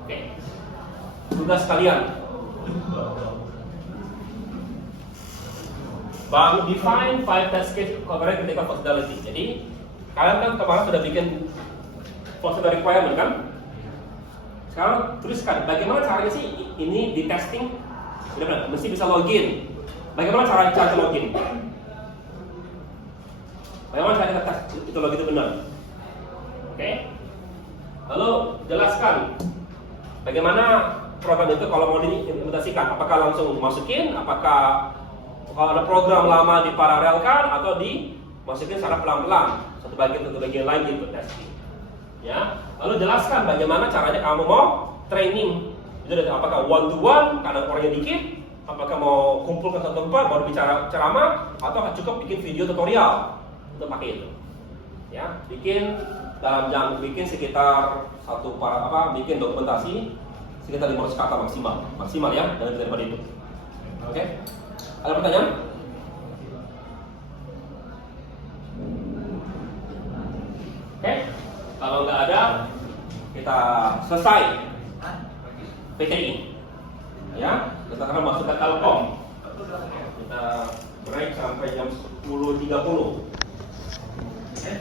Oke. Tugas kalian. Define 5 test case covering critical functionality. Jadi kalian kan kemarin sudah bikin functional requirement kan? Sekarang tuliskan bagaimana caranya sih ini di testing. Benar-benar mesti bisa login. Bagaimana cara login? Bagaimana cara kita tes itu login itu benar? Oke? Lalu jelaskan bagaimana program itu kalau mau diimplementasikan. Apakah langsung masukin? Apakah kalau ada program lama diparalelkan atau dimasukin secara pelan-pelan satu bagian lain gitu testing. Ya, lalu jelaskan bagaimana caranya kamu mau training. Itu apakah one to one karena orangnya dikit, apakah mau kumpulkan satu tempat, mau bicara ceramah, atau cukup bikin video tutorial untuk pakai itu. Ya, bikin bikin sekitar bikin dokumentasi sekitar 500 kata maksimal ya, dan daripada itu. Oke? Ada pertanyaan? Oke? Kalau nggak ada, kita selesai PTI. Ya, kita akan masuk ke Telkom. Kita break sampai jam 10.30. Oke?